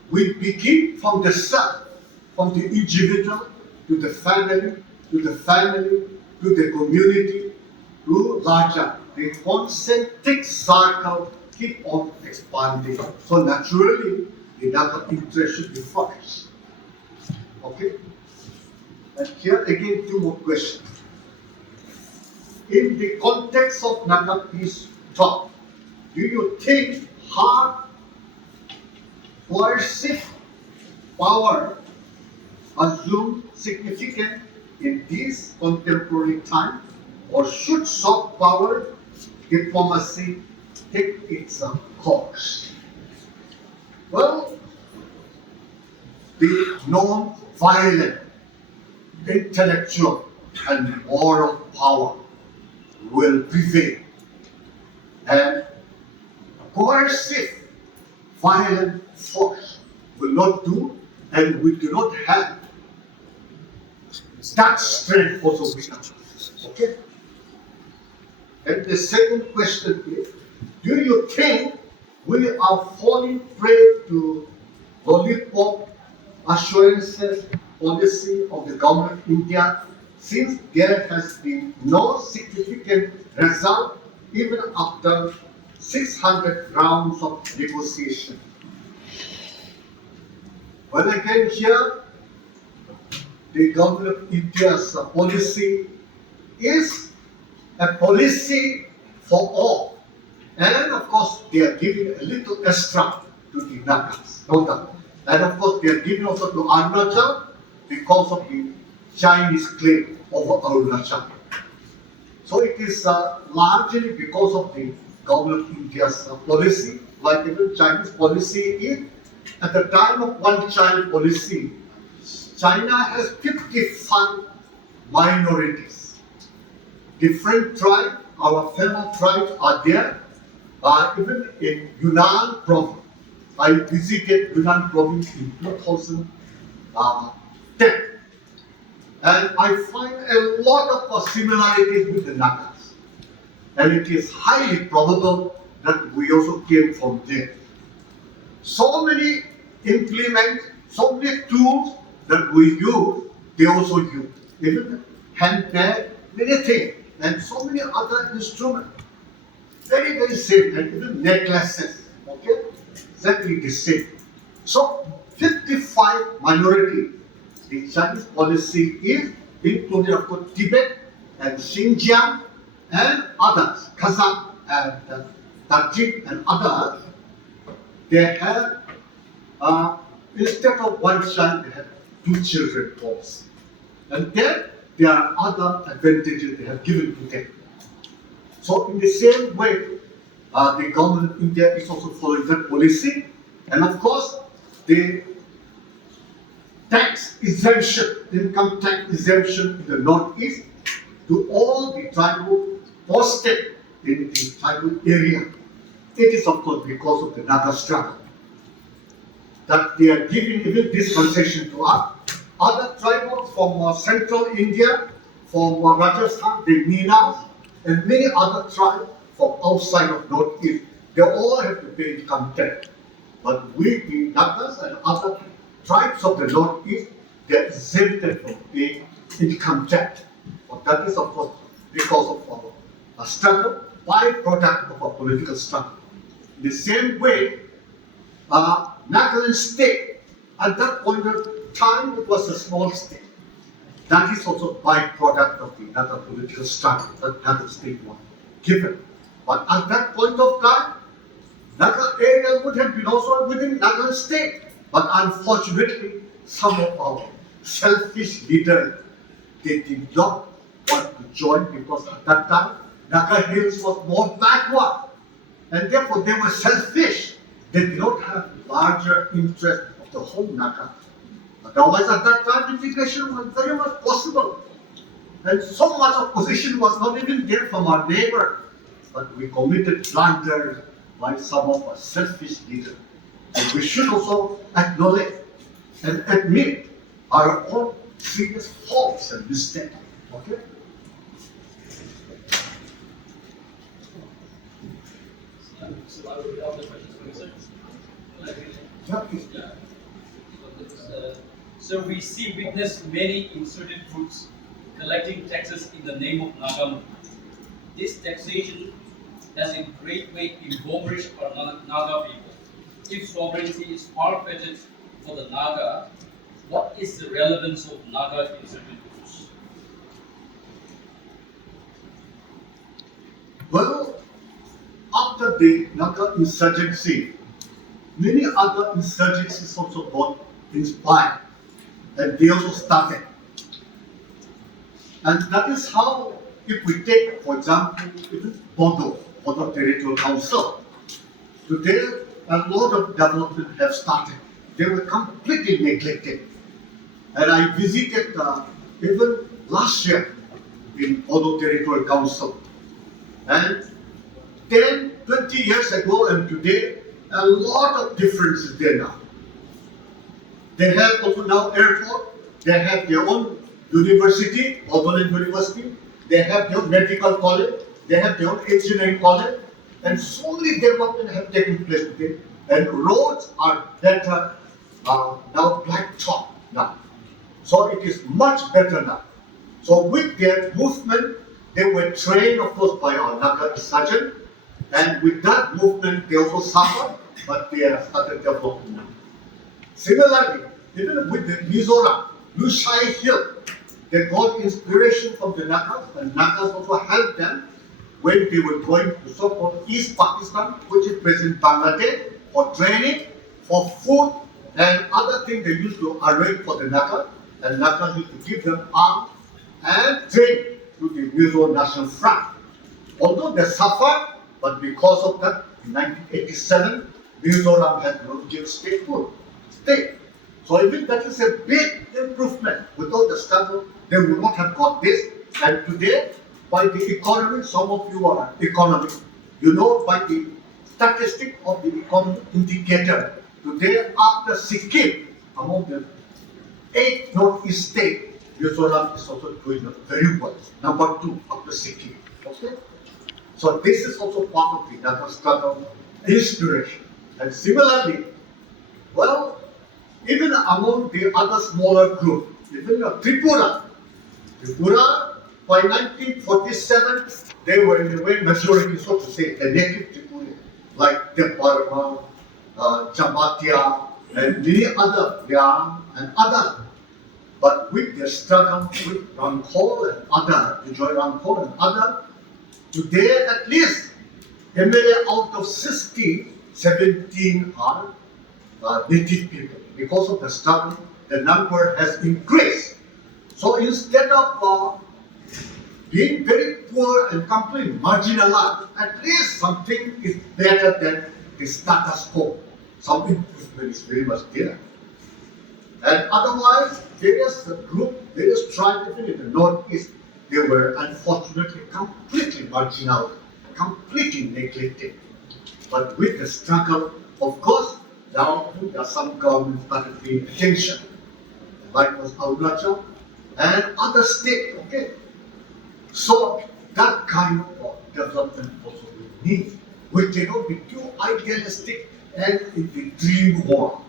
we begin from the self, from the individual to the family, to the community, to larger. The concentric circle keep on expanding. So naturally, the Naga interest should be first. Okay? And here again, two more questions. In the context of Naga peace talk, do you think hard coercive power assume significant in this contemporary time, or should soft power diplomacy take its course? Well, the non-violent, intellectual, and moral power will prevail, and coercive, violent force will not do, and we do not have that strength also with us. Okay? And the second question is, do you think we are falling prey to lollipop assurances policy of the government of India, since there has been no significant result even after 600 rounds of negotiation. Well, again here, the government of India's policy is a policy for all. And of course, they are giving a little extra to the Nagas, no doubt. And of course, they are giving also to Arunachal because of the Chinese claim over Arunachal. So it is largely because of the government of India's policy, like even Chinese policy is, at the time of one-child policy, China has 55 minorities. Different tribes, our fellow tribes are there. Even in Yunnan province, I visited Yunnan province in 2010. And I find a lot of similarities with the Nagas. And it is highly probable that we also came from there. So many so many tools that we use, they also use. Even handbag, many things, and so many other instruments. Very, very same, and even necklaces, okay? Exactly the same. So, 55 minority, the Chinese policy is including, of course, Tibet and Xinjiang and others, Kazakh and Tajik and others. They have, instead of one child, they have 2 children policy. And then there are other advantages they have given to them. So in the same way, the government of India is also following that policy. And of course, the tax exemption, income tax exemption in the northeast to all the tribal posted in the tribal area. It is of course because of the Naga struggle that they are giving even this concession to us. Other tribals from central India, from Rajasthan, the Minas, and many other tribes from outside of northeast, they all have to pay income tax. But we, the Nagas and other tribes of the northeast, they are exempted from paying income tax. But that is of course because of our struggle, byproduct of our political struggle. In the same way, Nagaland state, at that point of time, it was a small state. That is also byproduct of the Naga political struggle that Naga state was given. But at that point of time, Naga area would have been also within Nagaland state. But unfortunately, some of our selfish leaders, they did not want to join because at that time, Naga Hills was more backward. And therefore, they were selfish. They did not have larger interest of the whole Naga. Otherwise, at that time, integration was very much possible. And so much opposition was not even there from our neighbor. But we committed blunders by some of our selfish leaders. And we should also acknowledge and admit our own serious faults and mistakes. Okay? So I will read all the questions for you, sir. Yeah, please. So we witness many insurgent groups collecting taxes in the name of Naga. This taxation has in great way impoverished our Naga people. If sovereignty is far-fetched for the Naga, what is the relevance of Naga insurgent groups? Well, after the Naga insurgency, many other insurgencies also got inspired and they also started. And that is how, if we take, for example, even Bodo Territorial Council, today a lot of development have started. They were completely neglected. And I visited even last year in Bodo Territorial Council. And 10, 20 years ago and today, a lot of difference is there now. They have also now airport, they have their own university, Bodoland University, they have their own medical college, they have their own engineering college, and so many development have taken place today. And roads are better, now blacktop now. So it is much better now. So with their movement, They were trained, of course, by our Naga sergeant, and with that movement, they also suffered, but they have started developing now. Similarly, even with the Mizoram, Lushai Hill, they got inspiration from the Nagas, and Nagas also helped them when they were going to so-called East Pakistan, which is present Bangladesh, for training, for food, and other things they used to arrange for the Naga, and Naga used to give them arms and train to the Mizo National Front. Although they suffered, but because of that, in 1987, Mizoram had no real statehood. So even that is a big improvement. Without the struggle, they would not have got this. And today, by the economy, some of you are economic. You know, by the statistic of the economic indicator, today after Sikkim, among the 8 northeast states, Mizoram is also doing very well. Number 2 after Sikkim. Okay? So this is also part of the Naga struggle inspiration. And similarly, well, even among the other smaller group, even Tripura, by 1947, they were in a way majority, so to say, the native Tripura, like the Burma, Jambatia, and many other, Liang, and others. But with the struggle with Rankol and other, Joy Rankol and other, today at least, MLA out of 60, 17 are native people. Because of the struggle, the number has increased. So instead of being very poor and completely marginalized, at least something is better than the status quo. Some improvement is very much there. And otherwise, various groups, various tribes, even in the northeast, they were unfortunately completely marginalized, completely neglected. But with the struggle, of course, now there are some governments started paying attention, like was Arunachal and other states, okay? So that kind of development also we need. We cannot be too idealistic and in the dream world.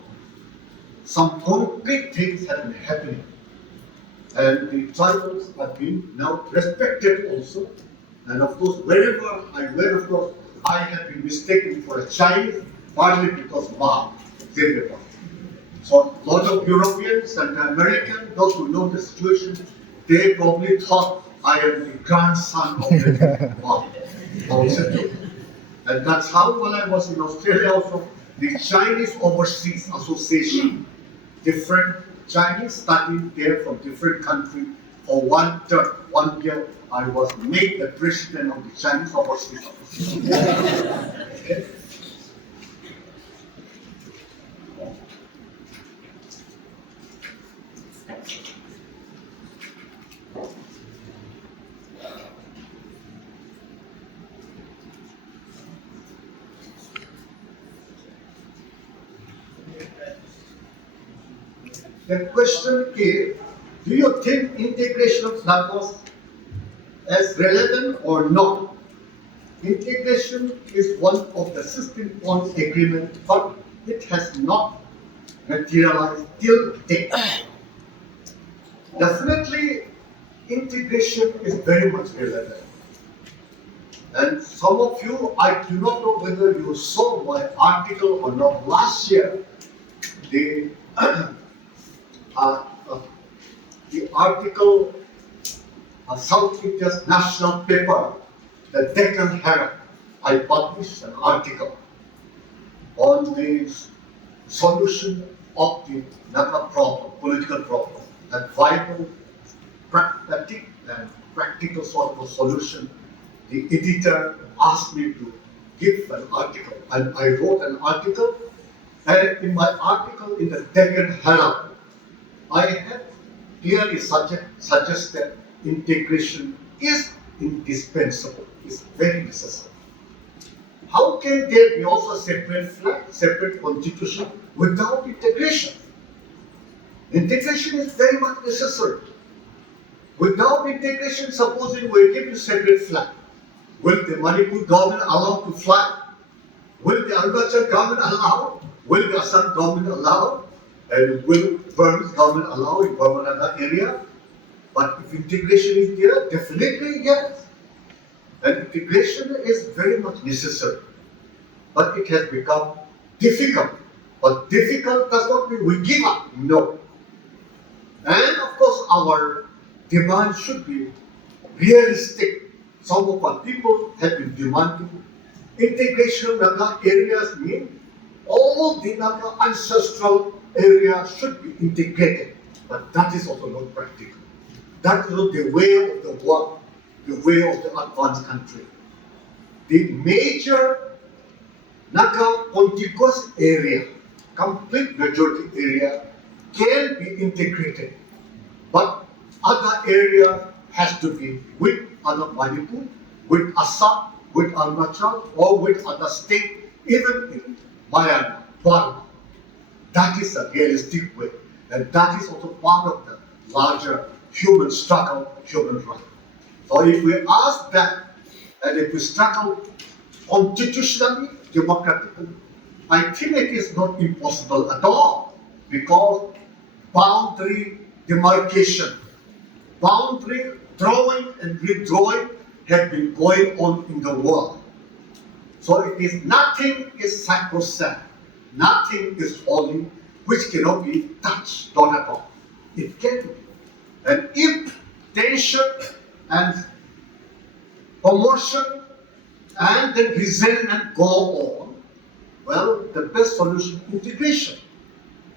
Some concrete things have been happening. And the tribals have been now respected also. And of course, wherever I went, of course, I have been mistaken for a Chinese, partly because of Xavier. So a lot of Europeans and Americans, those who know the situation, they probably thought I am the grandson of the And that's how, when I was in Australia also, the Chinese Overseas Association, different Chinese studying there from different countries, for 1 term, 1 year, I was made the president of the Chinese Overseas Association. Okay. The question is, do you think integration of Nagas is relevant or not? Integration is one of the 16 points agreement, but it has not materialized till date. Definitely, integration is very much relevant. And some of you, I do not know whether you saw my article or not. Last year, the article, South India's national paper, the Deccan Herald, I published an article on the solution of the Naga problem, political problem, a viable, pragmatic and practical sort of a solution. The editor asked me to give an article, and I wrote an article, and in my article in the Deccan Herald, I have clearly suggested integration is indispensable, is very necessary. How can there be also a separate flag, separate constitution without integration? Integration is very much necessary. Without integration, supposing we give you separate flag, will the Manipur government allow to fly? Will the Arunachal government allow? Will the Assam government allow? And will Burmese government allow in Burma Naga area? But if integration is there, definitely yes. And integration is very much necessary. But it has become difficult. But difficult does not mean we give up. No. And of course, our demand should be realistic. Some of our people have been demanding integration of Naga areas mean all the Naga ancestral areas should be integrated. But that is also not practical. That is not the way of the world, the way of the advanced country. The major Naga contiguous area, complete majority area, can be integrated. But other area has to be with other Manipur, with Assam, with Arunachal, or with other state, even in Myanmar, Burma. That is a realistic way. And that is also part of the larger human struggle, human right. So if we ask that, and if we struggle constitutionally, democratically, I think it is not impossible at all, because boundary demarcation, boundary drawing and redrawing have been going on in the world. So it is nothing is sacrosanct, nothing is holy, which cannot be touched, not at all. It can be. And if tension and commotion and then resentment go on, well, the best solution is integration.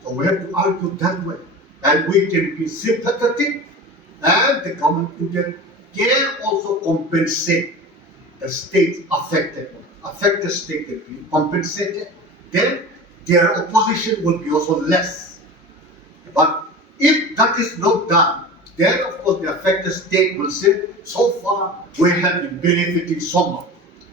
So we have to argue that way. And we can be sympathetic, and the government India can also compensate the states affected state will be compensated, then their opposition will be also less. But if that is not done, then of course the affected state will say, so far we have been benefiting so much,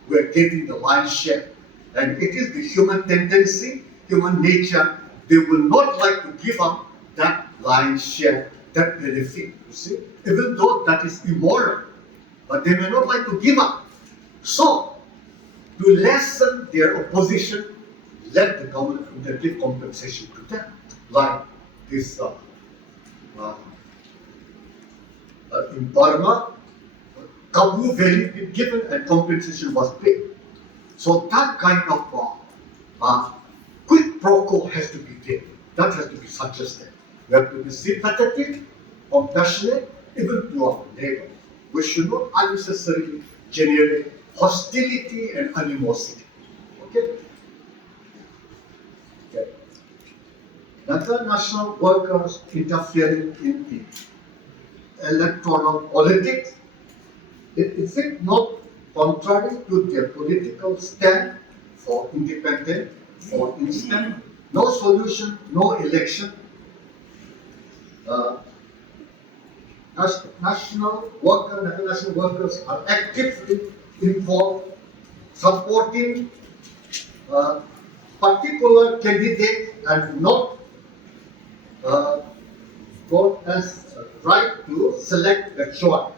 we are getting the lion's share. And it is the human tendency, human nature, they will not like to give up that lion's share, that benefit, you see, even though that is immoral, but they may not like to give up. So, to lessen their opposition, let the government give compensation to them, like this in Burma, Kabu Valley been given and compensation was paid. So that kind of quid pro quo has to be there. That has to be suggested. We have to be sympathetic, compassionate, even to our neighbors. We should not unnecessarily generate hostility and animosity. Okay? Okay. Naga national workers interfering in the electoral politics, is it not contrary to their political stand for independence? For instance, no solution, no election. National workers are actively involved, supporting particular candidate and not got as right to select the choice.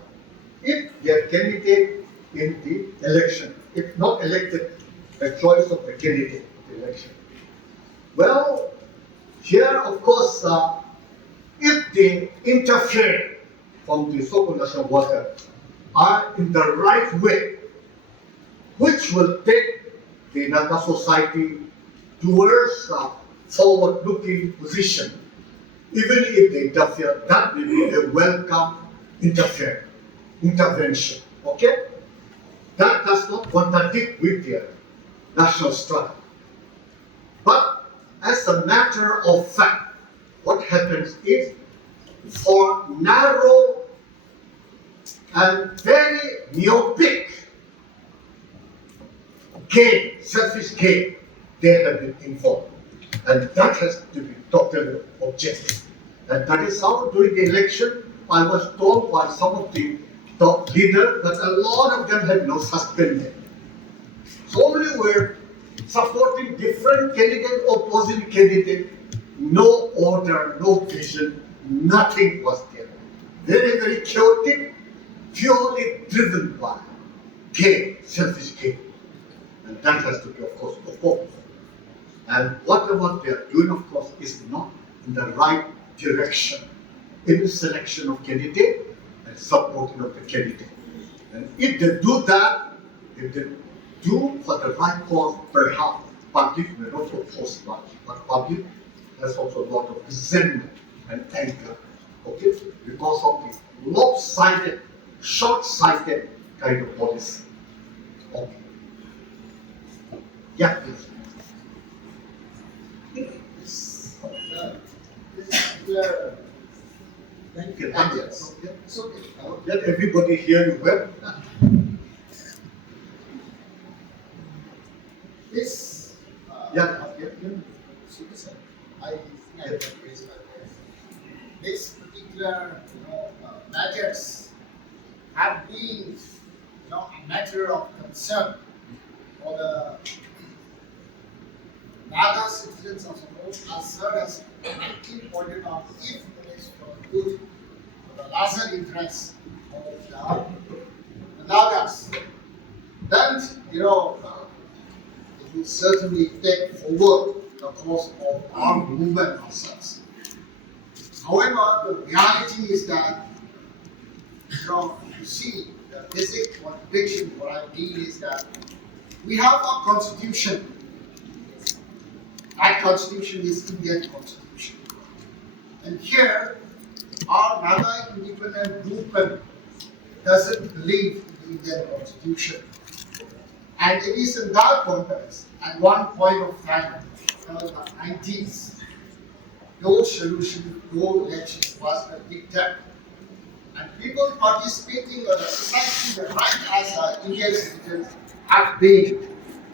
If their candidate in the election, if not elected, the choice of the candidate of the election. Well, here of course, if they interfere from the so-called national workers are in the right way, which will take the Naga society towards a forward-looking position, even if they interfere, that will be a welcome intervention. Okay? That does not contradict with their national struggle. But as a matter of fact, what happens is, for narrow and very myopic gain, selfish gain, they have been involved. And that has to be totally objective. And that is how during the election, I was told by some of the top leaders that a lot of them had no suspended. So many were supporting different candidate, opposing candidate, no order, no vision, nothing was there. Very, very chaotic, purely driven by gain, selfish gain. And that has to be, of course, opposed. And whatever they are doing, of course, is not in the right direction in the selection of candidate and supporting of the candidate. And if they do that, if they do for the right cause, perhaps public may not oppose much, but public has also a lot of resentment and anger, okay, because of the lopsided, short-sighted kind of policy. Okay. Yeah, please. This particular Thank you. Yes. It's okay. Let everybody hear you well. This, citizen, I think I can raise my voice. This particular, matters have been, a matter of concern for the Naga citizens of the whole, as sir has rightly pointed out, if it is for the good, for the larger interest of the Nagas, then, it will certainly take over the course of our movement as such. However, the reality is that, you see, the basic contradiction what I mean is that we have a constitution. That constitution is Indian constitution. And here, our Naga independent movement doesn't believe in the Indian constitution. And it is in that context, at one point of time, in the 90s, no solution, no election was a dictate. And people participating in the society, the right as Indian citizens have been,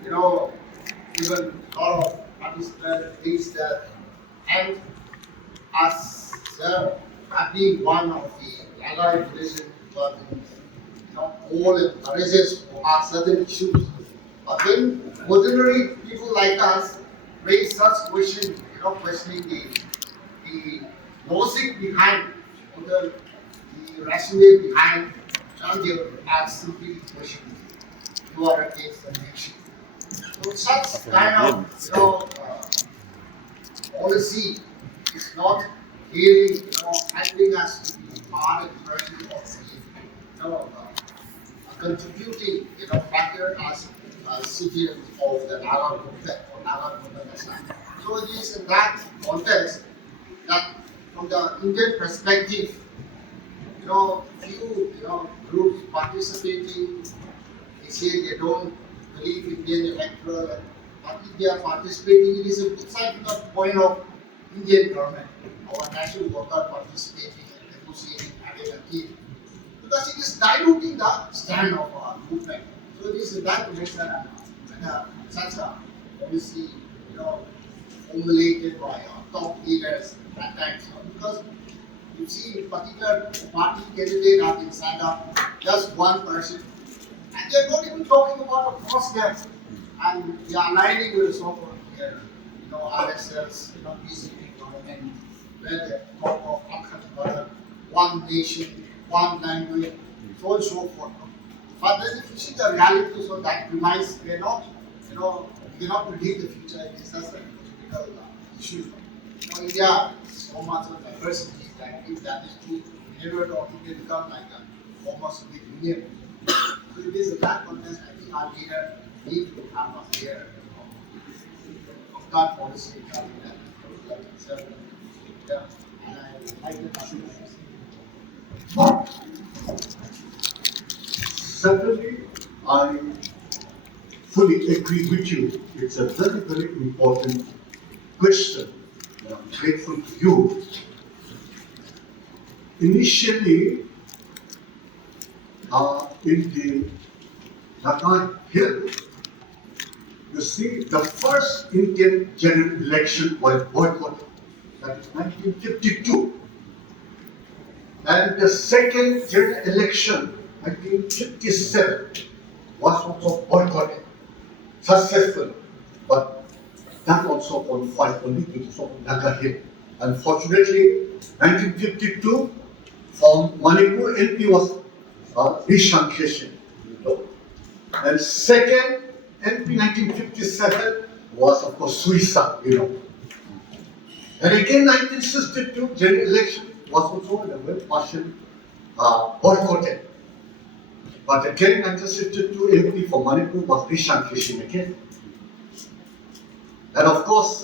even a lot of participants, things that, and as have been one of the allied religion, but all encourages for our certain issues. But when ordinary people like us raise such questions, questioning the logic behind, the rationale behind, and they ask simply question, you are against the nation. So such kind of policy is not really helping us to be part and parcel of contributing factor as citizens of the Naga movement or Naga movement. So it is in that context that from the Indian perspective, few groups participating, they say they don't believe in Indian electoral, but if they are participating, it is a good side to the point of Indian government, our national worker participating and negotiating, having a team. Because it is diluting the stand of our movement. So it is in that direction when such a policy, formulated by our top leaders at times. Because you see, in particular party candidate have been signed up, just one person, and they are not even talking about across them, and they are aligning with the so-called RSLs, BCP government, where they talk of Akhand, one nation, one language, so on and so forth. But then if you see the reality, so that reminds we are not, we cannot predict the future. It is such a political issue. India is so much of diversity that if that is true, we never thought it will become like a former Soviet Union. So it is in that context, I think our leader need to have a clear of that policy regarding that. Yeah, and I like the passage. Certainly, I fully agree with you. It's a very, very important question. I'm grateful to you. Initially, in the Naga Hill, you see, the first Indian general election was boycotted. That is 1952. And the second general election, 1957, was also boycotted, successful, but that also confined only to the so-called Naga Hill. Unfortunately, 1952, from Manipur, MP was Ishankeshan. And second MP 1957 was, of course, suicide, And again, 1962 general election was also in a way partially boycotted. But again, 1962 MP for Manipur was Rishan Kishin again. And of course,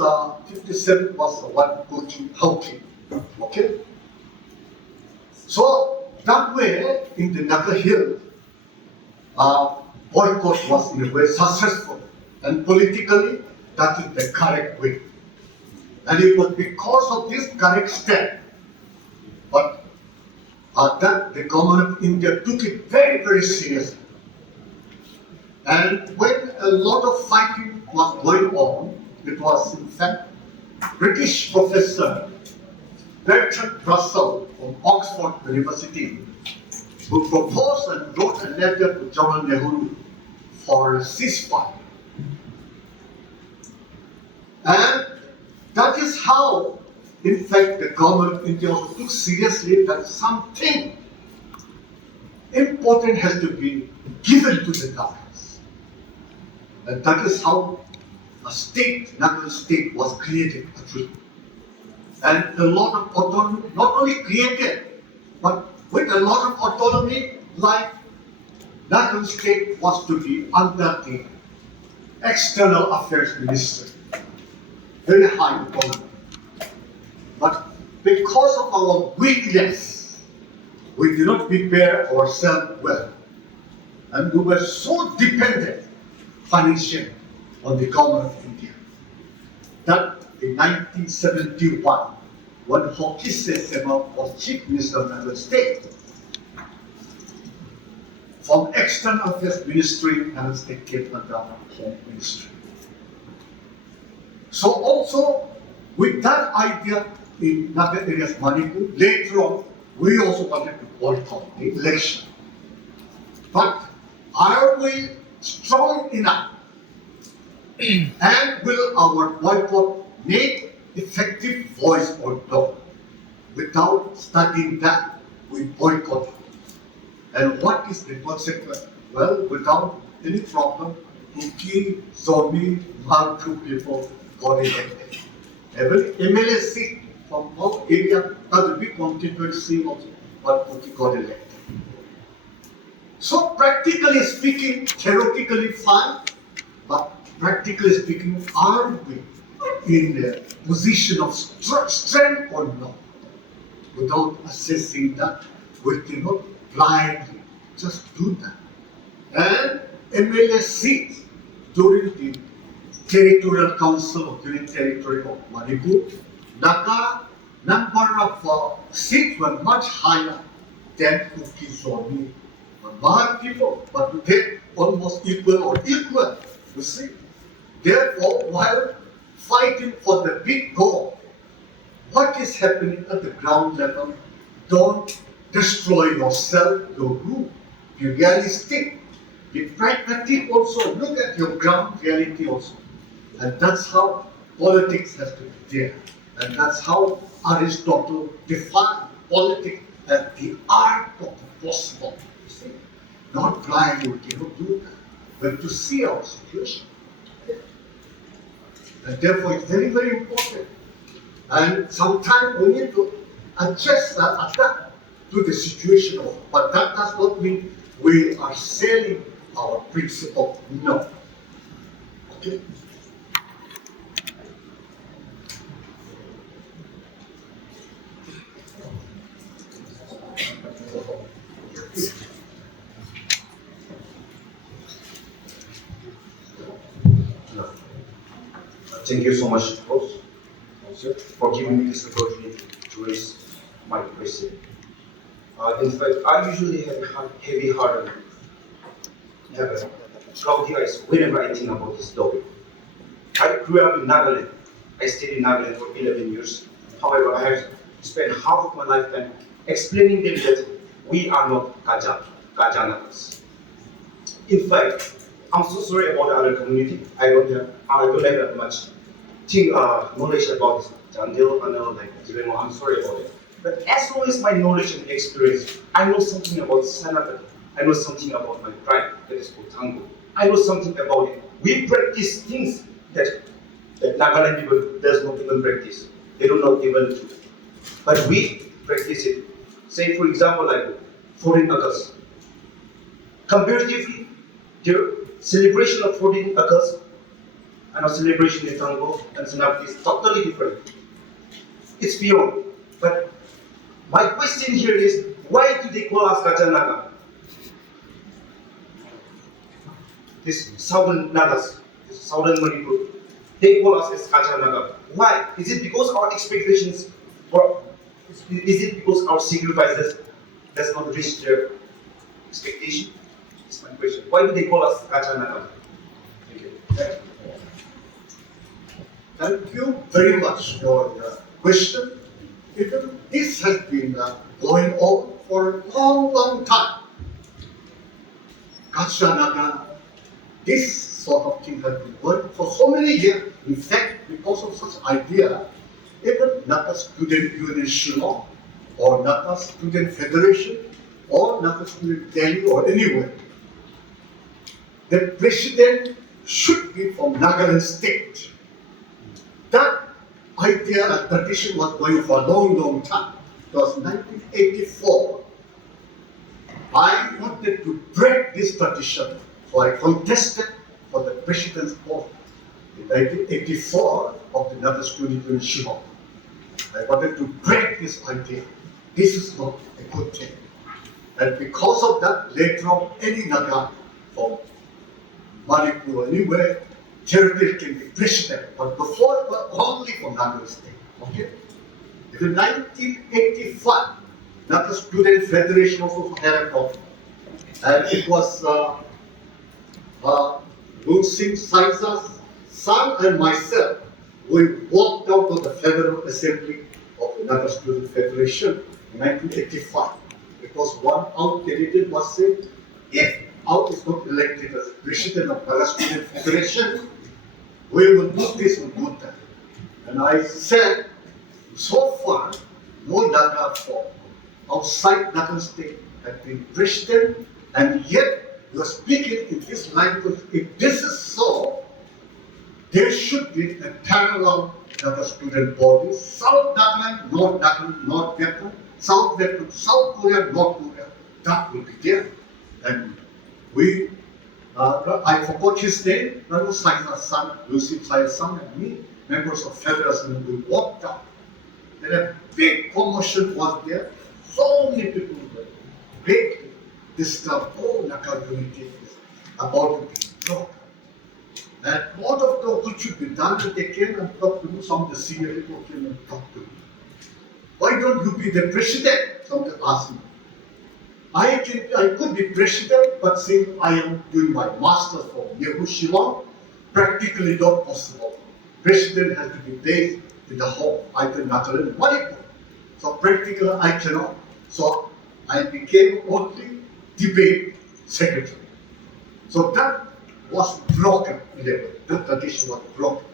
57 was the one coaching Houki. Okay? So that way, in the Naga Hill, boycott was in a way successful. And politically, that is the correct way. And it was because of this correct step, but that the government of India took it very, very seriously. And when a lot of fighting was going on, it was in fact British professor Bertrand Russell from Oxford University who proposed and wrote a letter to Jawaharlal Nehru for a ceasefire. And that is how, in fact, the government of India also took seriously that something important has to be given to the Nagas. And that is how a state, Naga state, was created, actually. And a lot of autonomy, not only created, but with a lot of autonomy, like Naga state was to be under the external affairs ministry. Very high autonomy. But because of our weakness, we did not prepare ourselves well. And we were so dependent financially on the government of India that in 1971, when Pfokrehe Sema was Chief Minister of Naga State, from External Affairs Ministry, Naga State came under Home Ministry. So also, with that idea in Naga areas Manipur, later on, we also wanted to boycott the election. But are we strong enough? And will our boycott make effective voice or not? Without studying that, we boycott. And what is the consequence? Well, without any problem, Kuki, Zombie, Manipur people got elected. Every MLA seat from all area has a big constituency also, but Kuki got elected. So practically speaking, theoretically fine, but practically speaking, are we in a position of strength or not? Without assessing that, we cannot blindly just do that. And MLA seats during the territorial council or during territory of Manipur, Naga number of seats were much higher than Kuki Zomi. Mahar people, but they almost equal or equal, you see. Therefore, while fighting for the big goal, what is happening at the ground level? Don't destroy yourself, your group. Be realistic. Be pragmatic also. Look at your ground reality also. And that's how politics has to be there. And that's how Aristotle defined politics as the art of the possible. You see? Not blind, we cannot do that. But to see our situation. And therefore, it's very, very important. And sometimes we need to adjust that, adapt to the situation. But that does not mean we are selling our principle. No. Okay? Thank you so much, Prof, for giving me this opportunity to raise my question. In fact, I usually have a heavy heart and have a cloudy eyes whenever I think about this topic. I grew up in Nagaland. I stayed in Nagaland for 11 years. However, I have spent half of my lifetime explaining them that we are not Gajanagas. In fact, I'm so sorry about the other community. I don't have that much knowledge about Jandil and like Ziremo. I'm sorry about it. But as long as my knowledge and experience, I know something about Sanataka. I know something about my tribe, that is called Tango. I know something about it. We practice things that Nagaland people does not even practice. They do not even do. But we practice it. Say for example like 14 August. Comparatively, their celebration of 14 August and our celebration in Tango and Sanap is totally different. It's beyond. But my question here is, why do they call us Naga? This southern Nagas, this southern Manipur, they call us as Naga. Why? Is it because our expectations, or is it because our sacrifices does not reach their expectation? That's my question. Why do they call us Naga? Thank you. Thank you very much for the question. Even this has been going on for a long, long time. Naga, this sort of thing has been going for so many years. In fact, because of such idea, even Naga Student Union Shillong, or Naga Student Federation, or Naga Student Delhi, or anywhere, the president should be from Nagaland state. That idea and tradition was going for a long, long time. It was 1984. I wanted to break this tradition, so I contested for the president's post in 1984 of the Naga Student Union Shillong. I wanted to break this idea. This is not a good thing. And because of that, later on, any Naga from Manipur or anywhere, territory can be president. But before, it was only from Naga state. Okay? In 1985, Naga Student Federation also had a problem. And it was Lunsing Saisa's son and myself. We walked out of the Federal Assembly of the Naga Student Federation in 1985. Because one out candidate was saying, if out is not elected as president of Naga Student Federation, we will do this and do that. And I said, so far, no Naga from outside Naga state has been president, and yet you are speaking in this language. If this is so, there should be a parallel Naga student body, South Nagaland, North Vietnam, South Vietnam, South Korea, North Korea. That will be there. And we, I forgot his name, Rano Saisa's son, Lucy Saisa's son, and me, members of Federal Assembly, we walked out. And a big commotion was there. So many people were greatly disturbed. Oh, Naga unity is about to be broken. And a lot of the what should be done, and they came and talked to me. Some of the senior people came and talked to me. Why don't you be the president? Somebody asked me. I could be president, but since I am doing my master's from Yehu Shillong, practically not possible. President has to be based in the home, either Nagaland or Manipur. So practically I cannot. So I became only debate secretary. So that was broken in the way. That tradition was broken.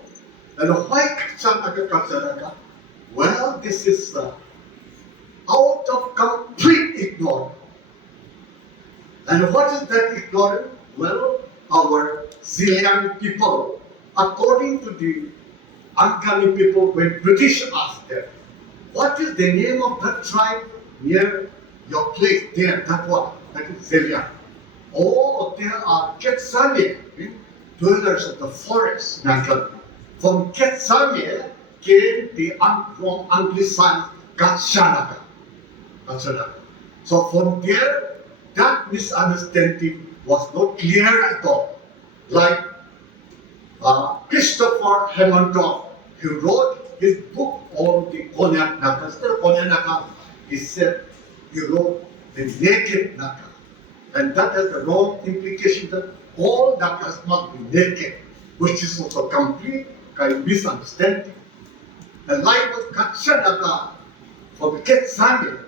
And why Naga? Well, this is out of complete ignorance. And what is that ignorance? Well, our Zilian people, according to the Ankani people, when British asked them, what is the name of that tribe near your place there, that one, that is Xavier? Oh, there are Quetzalcoatl, dwellers of the forest, Naga. From Quetzalcoatl came the from Anglicized Naga. So from there, that misunderstanding was not clear at all. Like Christopher Hemondorf, he wrote his book on the Konyak Naga. Instead of Konyak Naga, he said he wrote the naked Naga. And that has the wrong implication that all Nagas must be naked, which is also complete kind of misunderstanding. And likewise, Naga from Quetzalcoatl,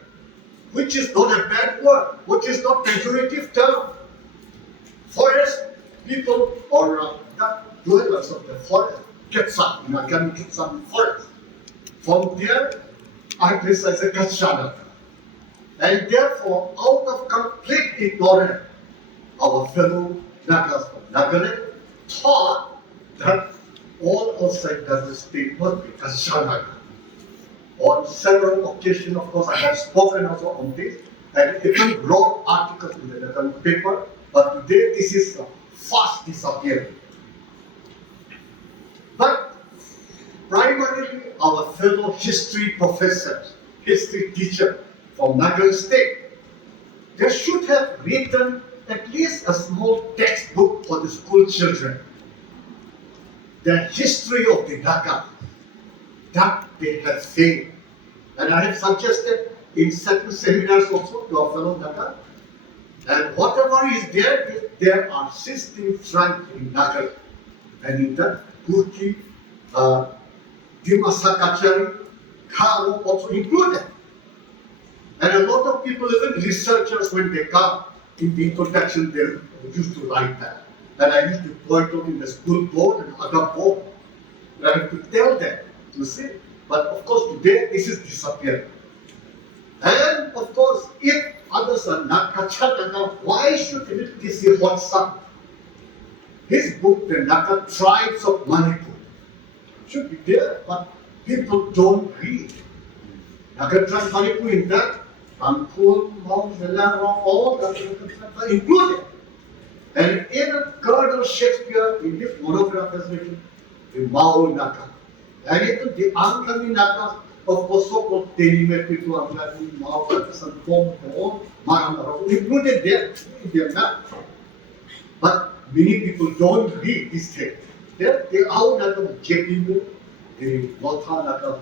which is not a bad word, which is not pejorative term. Forest people or dwellers of the forest, Quetzalcoatl, forest. From there, I place as a Naga. And therefore, out of complete ignorance, our fellow Nagas from Nagaland thought that all outside Naga state must be Naga. On several occasions, of course, I have spoken also on this, and even wrote articles in the Naga paper, But today this is fast disappearing. But primarily our fellow history professors, history teacher from Naga state, they should have written at least a small textbook for the school children. The history of the Naga, that they have failed. And I have suggested in certain seminars also to our fellow Naga. And whatever is there are system trunk in Naga. And in that, Turkey, Dimasa Kachari, Karo also included. And a lot of people, even researchers, when they come in the introduction, they used to write that. And I used to point out in the school board and other board. And I have to tell them, you see. But of course, today this is disappearing. And of course, if others are not Kachanaga, why should it see Hotsan? His book, The Naga Tribes of Manipur, should be there, but people don't read. Naga Tribes Manipur in that, Rampur, Mount Velarong, all the are included. And even Colonel Shakespeare in his monograph has written the Mao Naga. And even the Angami Naga, of course, so-called Tenime people, Angami, Mao, and all Maramara, included there in their map. But many people don't read this text. The Ao Naga, Jepinga, the Lotha Naga,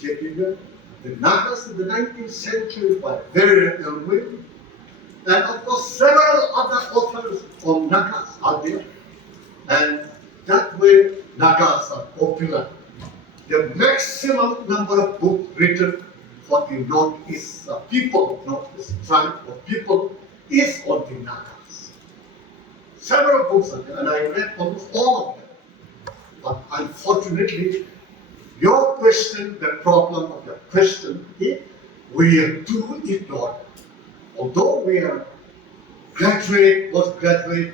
Jepinga, the Nagas in the 19th century were very well. And of course, several other authors of Nagas are there. And that way, Nagas are popular. The maximum number of books written for the Northeast people, Northeast tribe of people, is on the Nagas. Several books are there, and I read almost all of them. But unfortunately, your question, the problem of your question is we are too ignorant. Although we are graduate, postgraduate,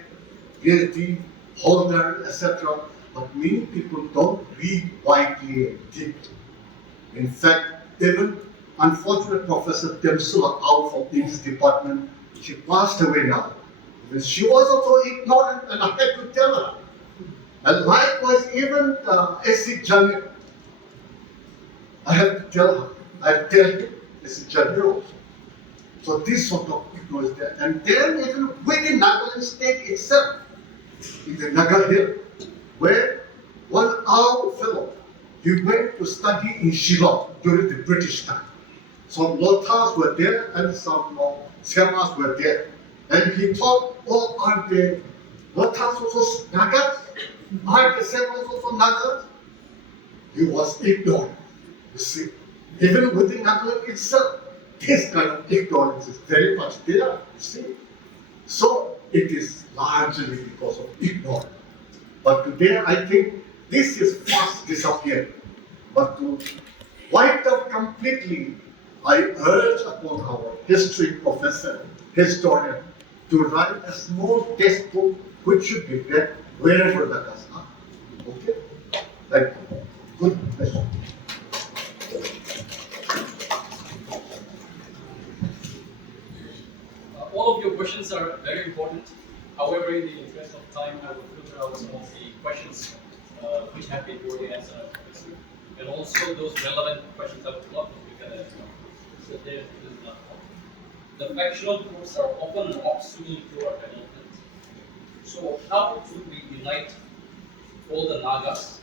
PhD holder, etc., but many people don't read widely and deeply. In fact, even unfortunate Professor Temsula out from English department, she passed away now. Because she was also ignorant, and I had to tell her. And likewise, even S.C. Jamir, I have to tell her. I tell him, S.C. Jamir also. So this sort of ignorance there. And then even within Nagaland state itself, in the Naga Hill, where one our fellow, he went to study in Shillong during the British time. Some Lothas were there and some Semas were there. And he thought, oh, aren't the Lothas also Nagas? Aren't the Semas also Nagas? He was ignorant, you see. Even within Nagaland itself, this kind of ignorance is very much there, you see. So it is largely because of ignorance. But today I think this is fast disappearing. But to wipe out completely, I urge upon our history professor, historian, to write a small textbook which should be read wherever the Nagas are. Okay? Thank you. Good question. All of your questions are very important. However, in the interest of time, I will filter out some of the questions which have been already answered. And also those relevant questions I would love to look at as well. So there is not. The factional groups are often an obstacle to our development. So how should we unite all the Nagas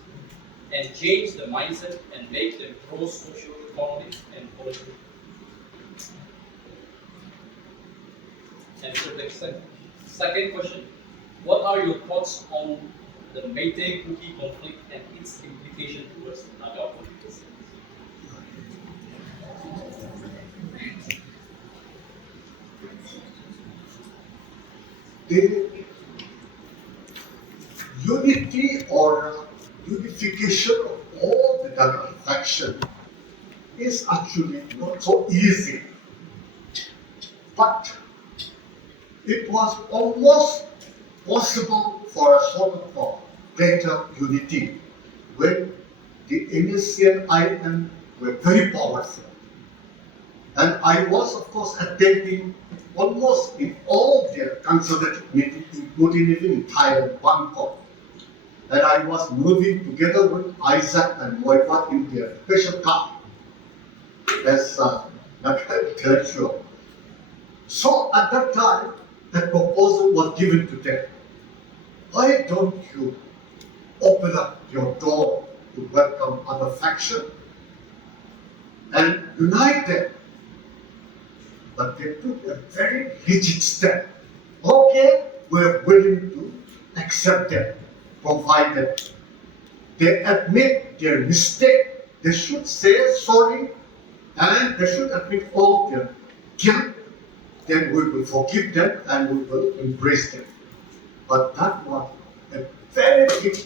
and change the mindset and make them pro-socio-economic and political? And so the second question, what are your thoughts on the Meitei-Kuki conflict and its implication towards Naga political systems? The unity or unification of all the Naga faction is actually not so easy. But it was almost possible for a sort of greater unity when the NSCN IM were very powerful. And I was, of course, attending almost in all their consultative meetings, including even in Thailand, Bangkok. And I was moving together with Isaac and Moivat in their special car as Naga intellectual. So at that time, a proposal was given to them. Why don't you open up your door to welcome other factions and unite them? But they took a very rigid step. Okay, we're willing to accept them, provided they admit their mistake. They should say sorry and they should admit all their guilt. Then we will forgive them and we will embrace them. But that was a very big,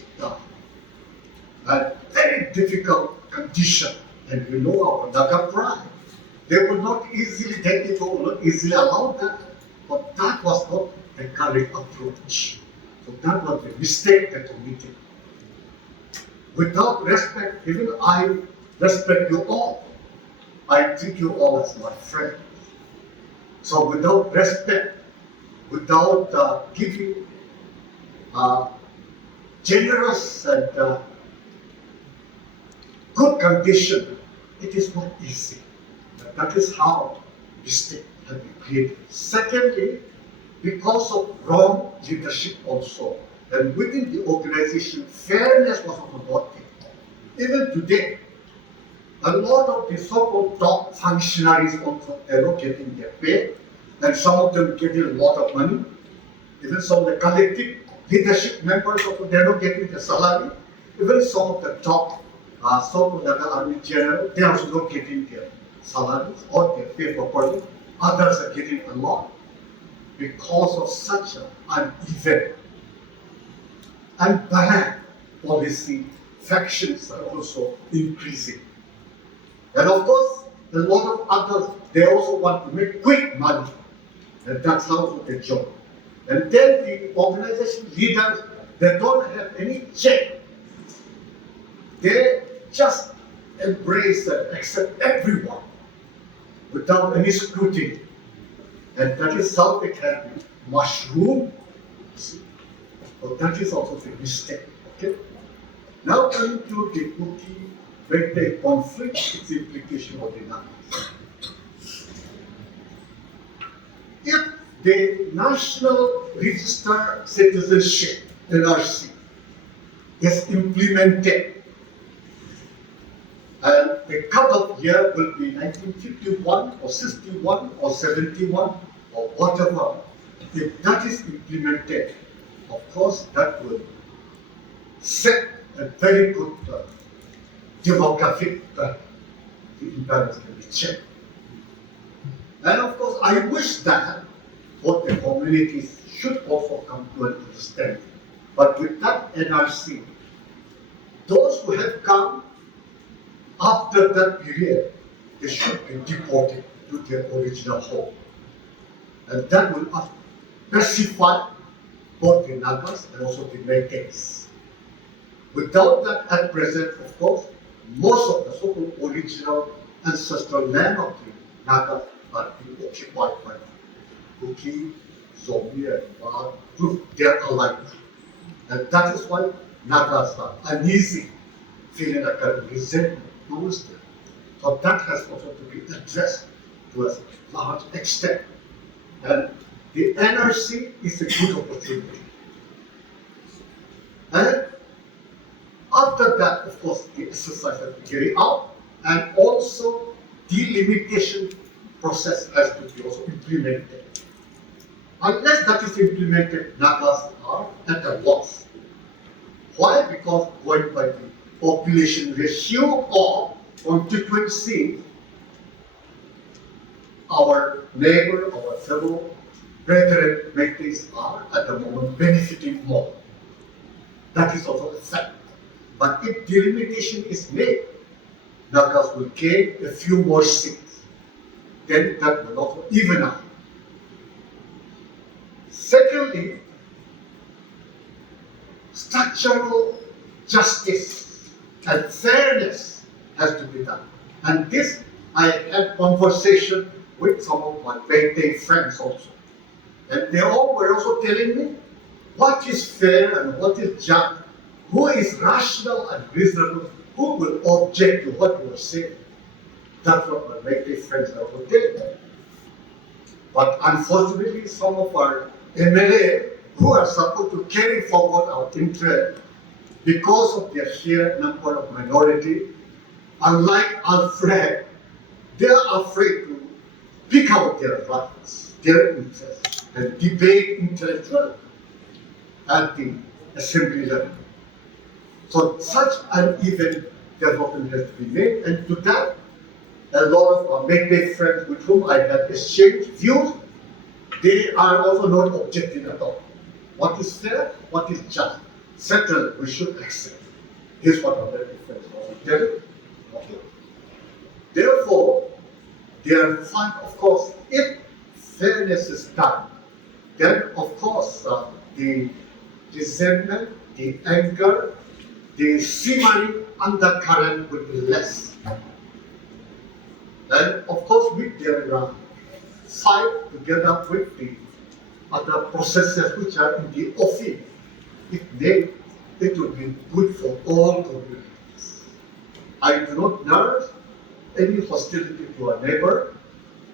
a very difficult condition. And you know our Naga pride. They will not easily, they will not easily allow that. But that was not the correct approach. So that was the mistake they committed. Without respect, even I respect you all. I treat you all as my friend. So without respect, without giving generous and good condition, it is not easy. But that is how mistakes have been created. Secondly, because of wrong leadership also, and within the organization, fairness was also not there. Even today, a lot of the so-called top functionaries also, they're not getting their pay, and some of them getting a lot of money. Even some of the collective leadership members also, they're not getting their salary. Even some of the top so-called Naga Army general, they are also not getting their salaries or their pay properly. Others are getting a lot because of such an uneven and bad policy. Factions are also increasing. And of course, a lot of others, they also want to make quick money. And that's how they join. And then the organization leaders, they don't have any check. They just embrace and accept everyone without any scrutiny. And that is how it can be mushroom. So that is also the mistake. Okay? Now coming to the Pfokrehe conflict, its implication on the Nagas. If the National Register Citizenship, NRC, is implemented, and the cut-off year will be 1951 or 61 or 71 or whatever, if that is implemented, of course that will set a very good demographic the imbalance can be checked. And of course, I wish that both the communities should also come to an understanding. But with that NRC, those who have come after that period, they should be deported to their original home. And that will pacify both the Nagas and also the Meiteis. Without that, at present, of course, most of the so-called original ancestral land of the Nagas are being occupied by Pfokrehe, Xavier, and they are alive. And that is why Nagas are uneasy, feeling like a resentment towards them. So that has also to be addressed to a large extent. And the NRC is a good opportunity. And after that, of course, the exercise has to be carried out, and also delimitation process has to be also implemented. Unless that is implemented, Nagas are at a loss. Why? Because going by the population ratio of constituency, our neighbor, our fellow brethren, Meiteis are at the moment benefiting more. That is also a fact. But if delimitation is made, Nagas will gain a few more seats. Then that will also even out. Secondly, structural justice and fairness has to be done. And this I had conversation with some of my Pfokrehe friends also. And they all were also telling me what is fair and what is just, who is rational and reasonable, who will object to what you are saying. That's what my Pfokrehe friends are also telling me. But unfortunately, some of our MLA who are supposed to carry forward our interest because of their sheer number of minority, unlike Alfred, they are afraid to pick out their rights, their interests, and debate intellectually at the assembly level. So such an event development has to be made, and to that, a lot of our make-believe friends with whom I have exchanged views, they are also not objecting at all. What is fair, what is just, settled, we should accept. Here's what our make-believe friends also tell you. Okay. Therefore, they are fine, of course, if fairness is done, then of course the resentment, the anger, the simmering undercurrent will be less. And of course, with their fight together with the other processes which are in the offing, it will be good for all communities. I do not nurse any hostility to a neighbor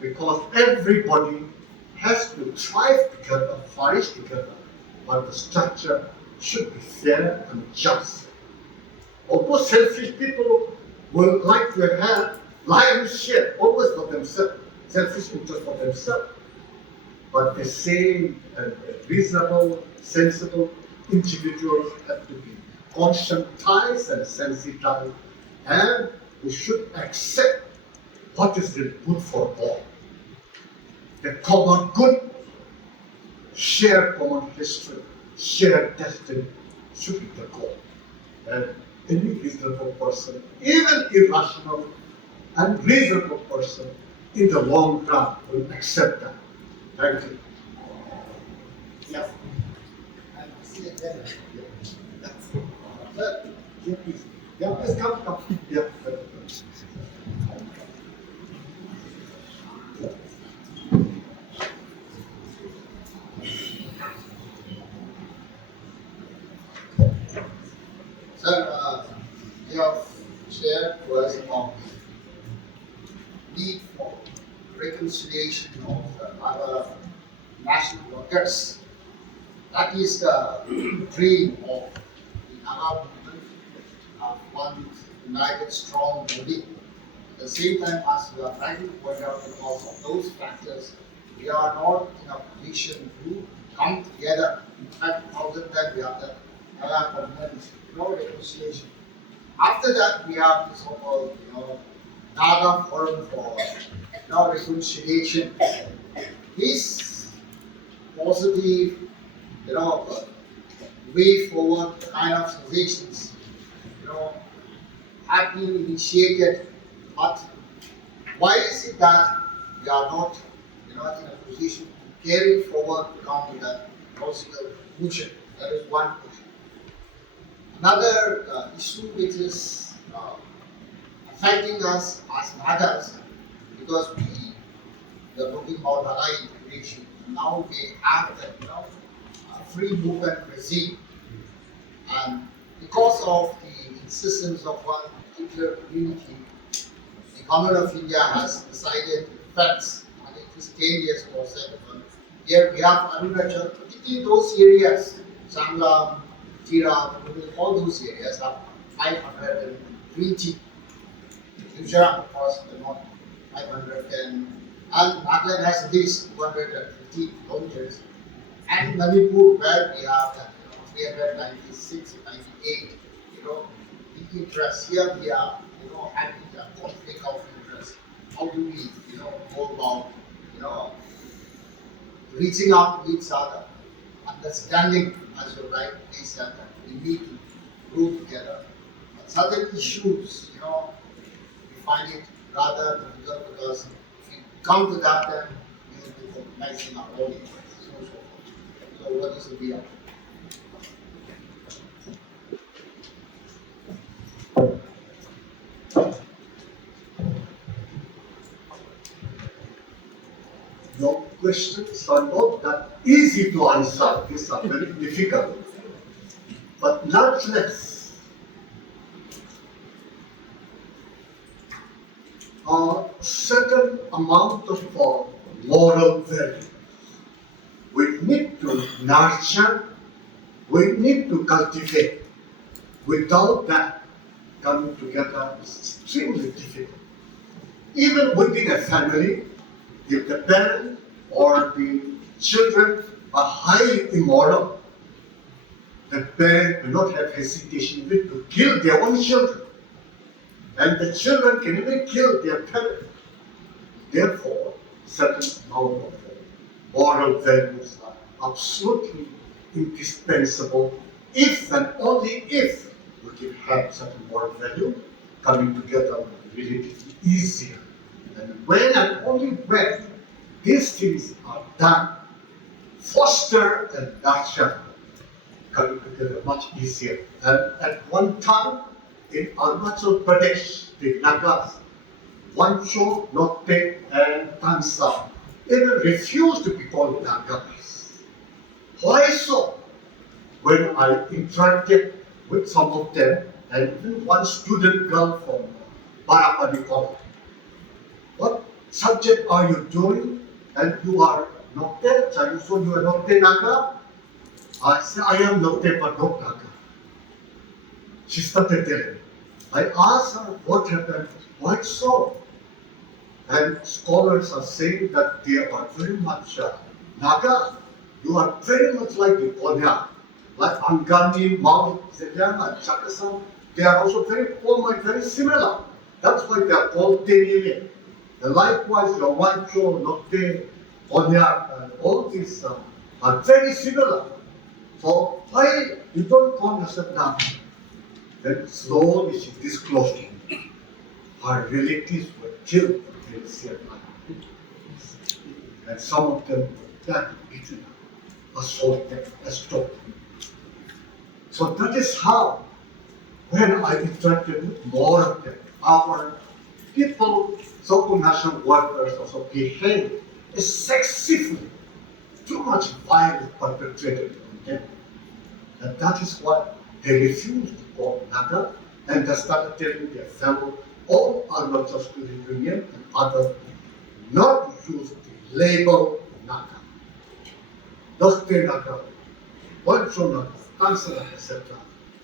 because everybody has to thrive together, flourish together, but the structure should be fair and just. Although selfish people will like to have lion's share always for themselves, selfish interest for themselves, but the same and reasonable, sensible individuals have to be conscientized and sensitized, and we should accept what is the good for all. The common good, shared common history, shared destiny should be the goal. And any reasonable person, even irrational and reasonable person, in the long run will accept that. Thank you. Yes. And see again. Yeah, please. Yeah, please come. Yeah. Sir, you have shared to us about need for reconciliation of our national workers. That is the dream of the Naga movement, one united, strong body. At the same time, as we are trying to point out, because of those factors, we are not in a position to come together. In fact, now that we have the Naga movement, no reconciliation. After that, we have the so-called, Naga Forum for reconciliation. This positive, way forward kind of suggestions, have been initiated. But why is it that we are not, in a position to carry forward to come to that logical conclusion? That is one question. Another issue which is affecting us as Nagas, because we are talking about Naga integration. Now we have the free movement regime, and because of the insistence of one particular community, the Government of India has decided to fence, and it is 10 years for settlement. Here we have agriculture, particularly those areas, Sanglam, Tira, all those areas have 520. Gujarat, of course, not 510. And Nagaland has at least 250 kilometers. And Manipur, where we have 396, 98, the interest. Here we are, having the conflict of interest. How do we, go about, reaching out to each other, understanding, as you rightly said, that we need to grow together. But certain issues, we find it rather difficult because if you come to that, then we will be compromising our own interests. So what is the way out? questions are not that easy to answer. These are very difficult. But nonetheless, a certain amount of moral value we need to nurture, we need to cultivate. Without that, coming together is extremely difficult. Even within a family, if the parent or the children are highly immoral, the parent will not have hesitation even to kill their own children. And the children can even kill their parent. Therefore, certain amount of moral values are absolutely indispensable if and only if we can have certain moral value coming together relatively easier. And when and only when these things are done, foster and nurture coming together much easier. And at one time in Arunachal Pradesh, the Nagas, Wancho, Notte, and Tansa even refused to be called Nagas. Why so? When I interacted with some of them, and even one student girl from Barapani College, what subject are you doing? And you are Notte, so you are Notte Naga? I said, I am Notte but not Naga. She started telling me. I asked her what happened, why so? And scholars are saying that they are very much Naga. You are very much like the Konya, like Angami, Mount, Zedam, and Chakasam. They are also very similar. That's why they are called Tenile. And likewise, your Wancho, Notte, Konya, and all these are very similar. So why you don't call yourself Naga? Then slowly she disclosed to me. Her relatives were killed in Syria. And some of them were that beaten, assaulted, assaulted. So that is how, when I interacted with more of them, our people, so-called national workers also behave excessively, too much violence perpetrated on them. And that is why they refused to call Naga, and they started telling their fellow, all are not just student union and other, not use the label Naga. Doste Naga, Wancho Naga, Kansala, etc.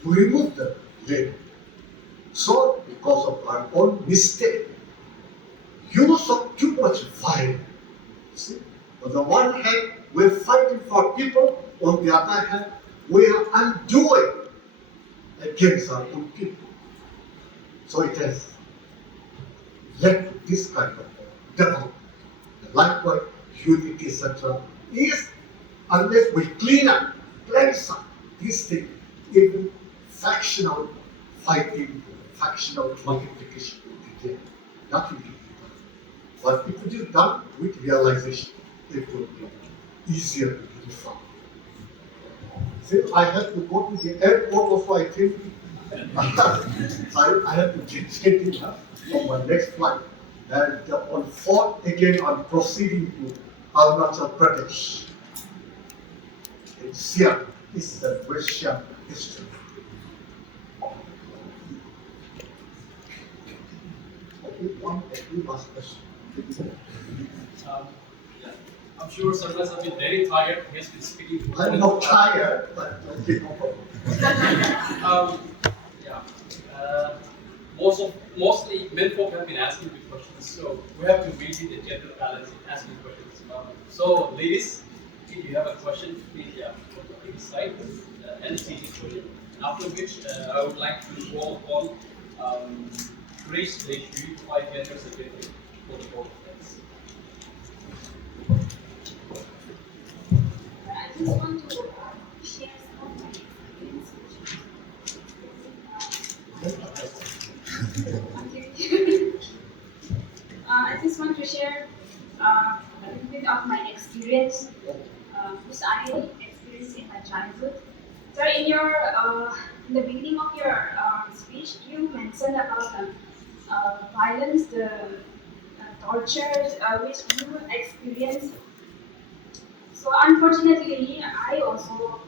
To remove the label. So, because of our own mistake, use of too much violence. See? On the one hand, we're fighting for people, on the other hand, we are undoing against our own people. So it has led to this kind of development. Likewise, unity, etc. is, unless we clean up, cleanse up this thing, even factional fighting, factional multiplication will be there. Nothing will be done. But if it is done with realization, it will be easier to define. Since I have to go to the airport also, I think I have to change it for my next flight. And on 4th, again, I'm proceeding to Arunachal Pradesh. In Siam, this is the Western history. Okay, one last question. Yeah. I'm sure Sardas has been very tired. He has been speaking for I'm not tired, but okay, no problem. Yeah. Mostly men folk have been asking me questions, so we have to maintain the gender balance in asking questions. So, ladies, if you have a question, please put it inside and see the question. After which, I would like to call upon Grace to issue 5 genders available for the board of us. I just want to share some of my experience. I just want to share a little bit of my experience, which I experienced in my childhood. So, in the beginning of your speech, you mentioned about violence, the tortures which you experienced So unfortunately, I am also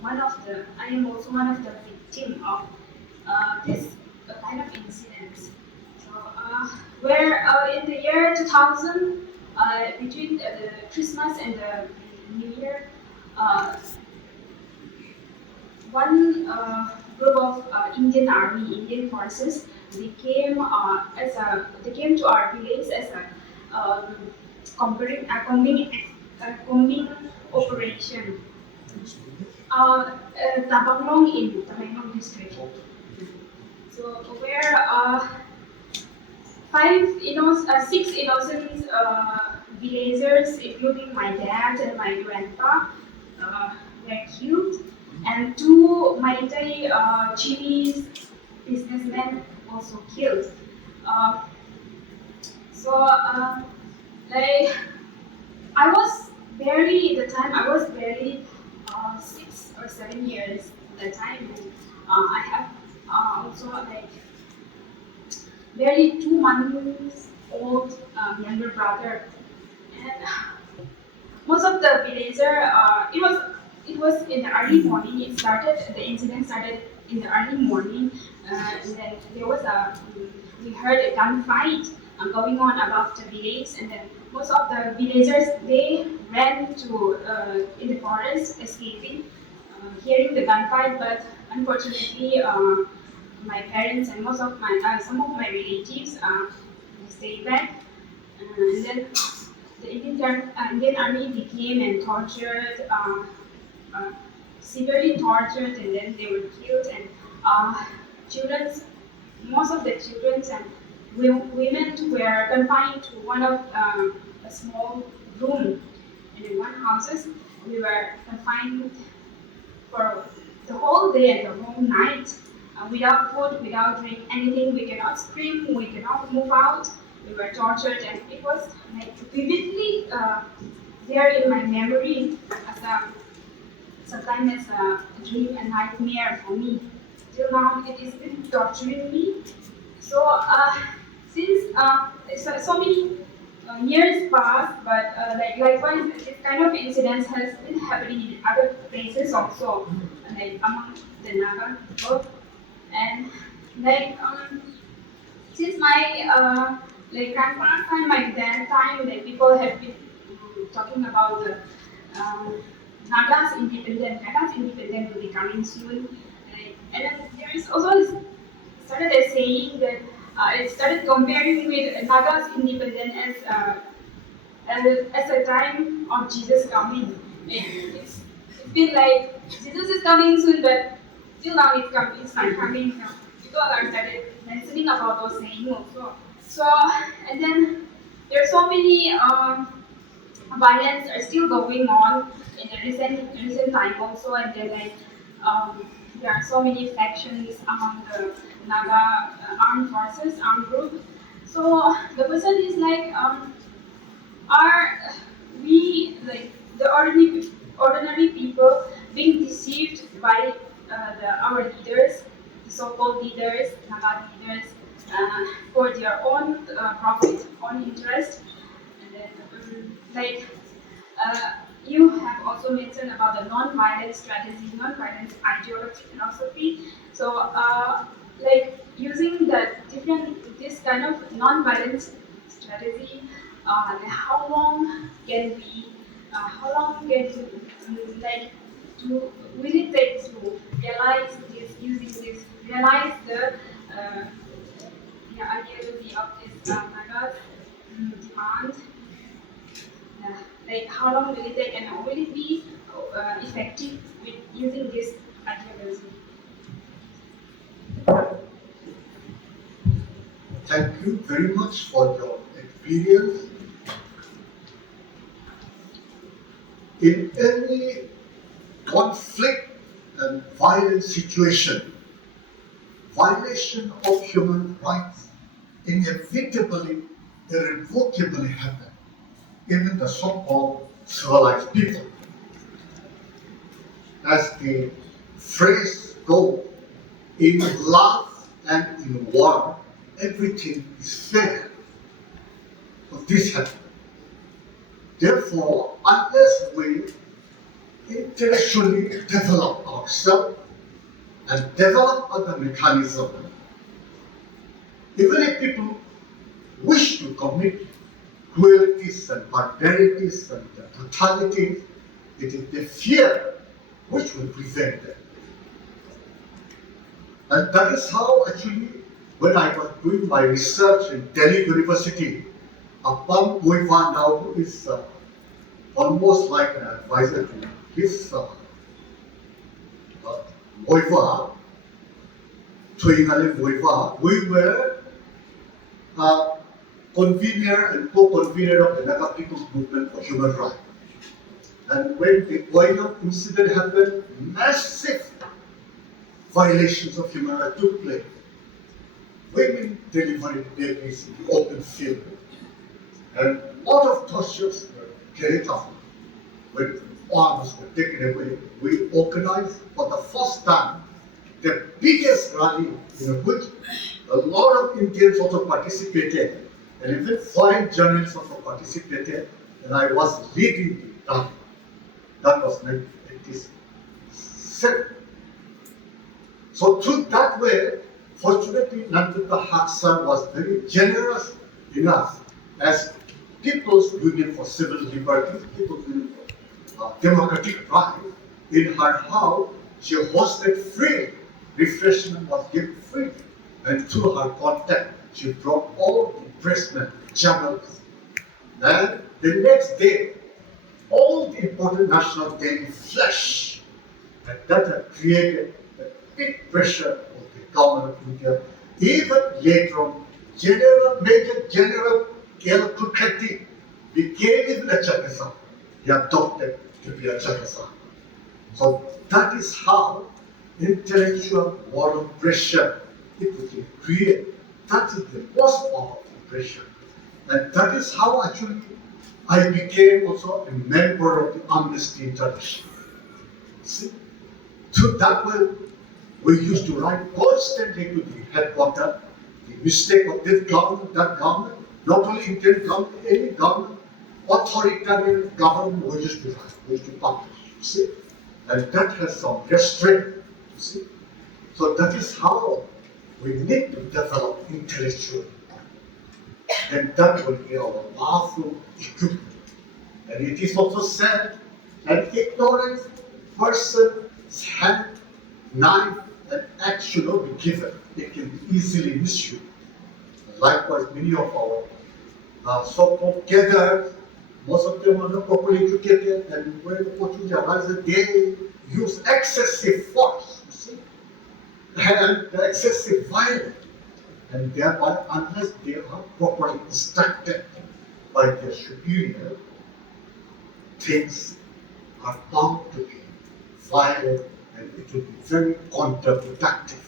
one of the victim of this kind of incidents. So where in the year 2000, between the Christmas and the New Year, uh, one group of Indian Army, Indian forces, they came to our village as a combing operation. Tabanglong in Tabanglong district. So where six innocent villagers, including my dad and my grandpa, were killed, and two Maitai Chinese businessmen also killed. Uh, so, like, I was I was barely 6 or 7 years at the time. And, I have also like barely 2 months old younger brother, and most of the villager, it was in the early morning. The incident started in the early morning, and then there was we heard a gunfight going on above the village, and then most of the villagers they ran to in the forest, escaping, hearing the gunfight. But unfortunately, my parents and some of my relatives stayed back, and then the Indian Army became and tortured, severely tortured, and then they were killed. And children's, most of the children and women were confined to one of a small room. And in one houses, we were confined for the whole day and the whole night, without food, without drink, anything. We cannot scream, we cannot move out. We were tortured, and it was like vividly there in my memory as sometimes as a dream and nightmare for me. Till now, it is been torturing me. So since so many years passed, but likewise, this kind of incidents has been happening in other places also, like among the Naga people. And like since my grandpa's time, my dad's time, like people have been talking about the Naga's independent will be coming soon. And then there is also started a saying that it started comparing with Naga's independence as a time of Jesus coming. It's been like Jesus is coming soon, but till now it's not coming. People are started mentioning about those saying also. So and then there are so many violence are still going on in the recent time also, and then there are so many factions among the Naga armed group. So the question is are we the ordinary people being deceived by our leaders, the so-called leaders, Naga leaders, for their own profit, own interest, and then you have also mentioned about the non-violent strategy, non-violent ideology, philosophy. So, using this kind of non-violent strategy, how long can will it take to realize realize the ideology of this Naga's demand? How long will it take, and will it be effective with using this ideology? Thank you very much for your experience. In any conflict and violent situation, violation of human rights inevitably, irrevocably happen. Even the so-called civilized people. As the phrase goes, in love and in war, everything is fair. But this happens. Therefore, unless we intellectually develop ourselves and develop other mechanisms, even if people wish to commit cruelties and barbarities and brutalities, it is the fear which will prevent them. And that is how actually, when I was doing my research in Delhi University, Apam Moiva now who is almost like an advisor to his Moiva, Tuingale Moiva, we were convener and co-convener of the Naga People's Movement for Human Rights. And when the Oil incident happened, massive violations of human rights took place. Women delivered babies in the open field. And a lot of tortures were carried out. When arms were taken away, we organized for the first time the biggest rally in which a lot of Indians also participated, and even foreign journalists also participated, and I was leading the rally. That was 1987. So through that way, fortunately, Nandita Haksan was very generous enough as People's Union for Civil Liberties, People's Union for Democratic Rights. In her house, she hosted free, refreshment was given free. And through her contact, she brought all the pressmen, journalists. And the next day, all the important national daily flash. And that had created a big pressure on the government of India. Even later on, Major General Pfokrehe became even a Chakasa. He adopted to be a Chakasa. So that is how intellectual moral pressure it would create. That is the most powerful pressure. And that is how actually I became also a member of the Amnesty International. See? Through that way, we used to write constantly to the headquarters, the mistake of this government, that government, not only Indian government, any government, authoritarian government, we used to write, we used to publish, you see. And that has some restraint, you see. So that is how we need to develop intellectually. And that will be our powerful equipment. And it is also said, an ignorant person's hand, knife, and axe should not be given. It can be easily misused. Likewise, many of our so-called gatherers, most of them are not properly educated, and when opportunity arises, they use excessive force, you see, and excessive violence. And thereby, unless they are properly instructed by their superior, things are bound to be violent, and it will be very counterproductive.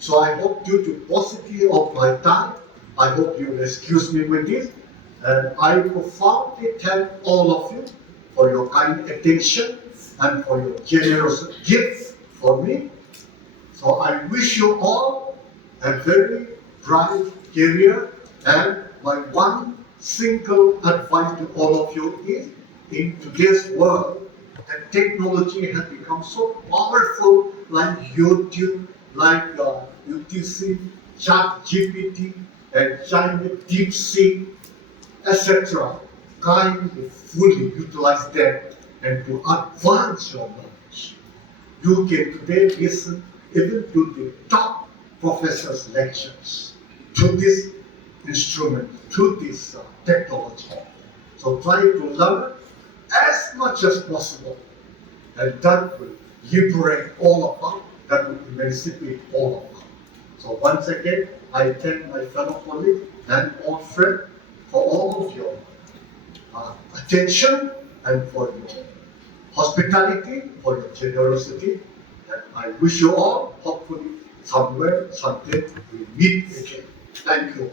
So I hope, due to paucity of my time, I hope you will excuse me with this. And I profoundly thank all of you for your kind attention and for your generous gifts for me. So I wish you all a very bright career, and my one single advice to all of you is, in today's world, the technology has become so powerful, like YouTube, like UTC, ChatGPT, and China DeepSeek, etc. Kindly, fully utilize them and to advance your knowledge. You can today listen even to the top professors' lectures, to this instrument, to this technology. So try to learn as much as possible, and that will liberate all of us, that will emancipate all of us. So once again, I thank my fellow colleagues and all friends for all of your attention and for your hospitality, for your generosity. And I wish you all, hopefully, somewhere, someday, we meet again. Thank you.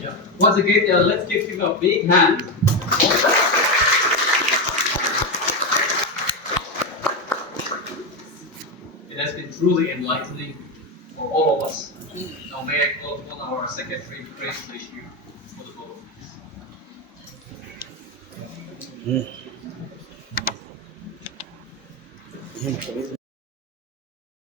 Yeah. Once again, let's give him a big hand. It has been truly enlightening for all of us. Now may I call upon our secretary to raise the issue for the vote.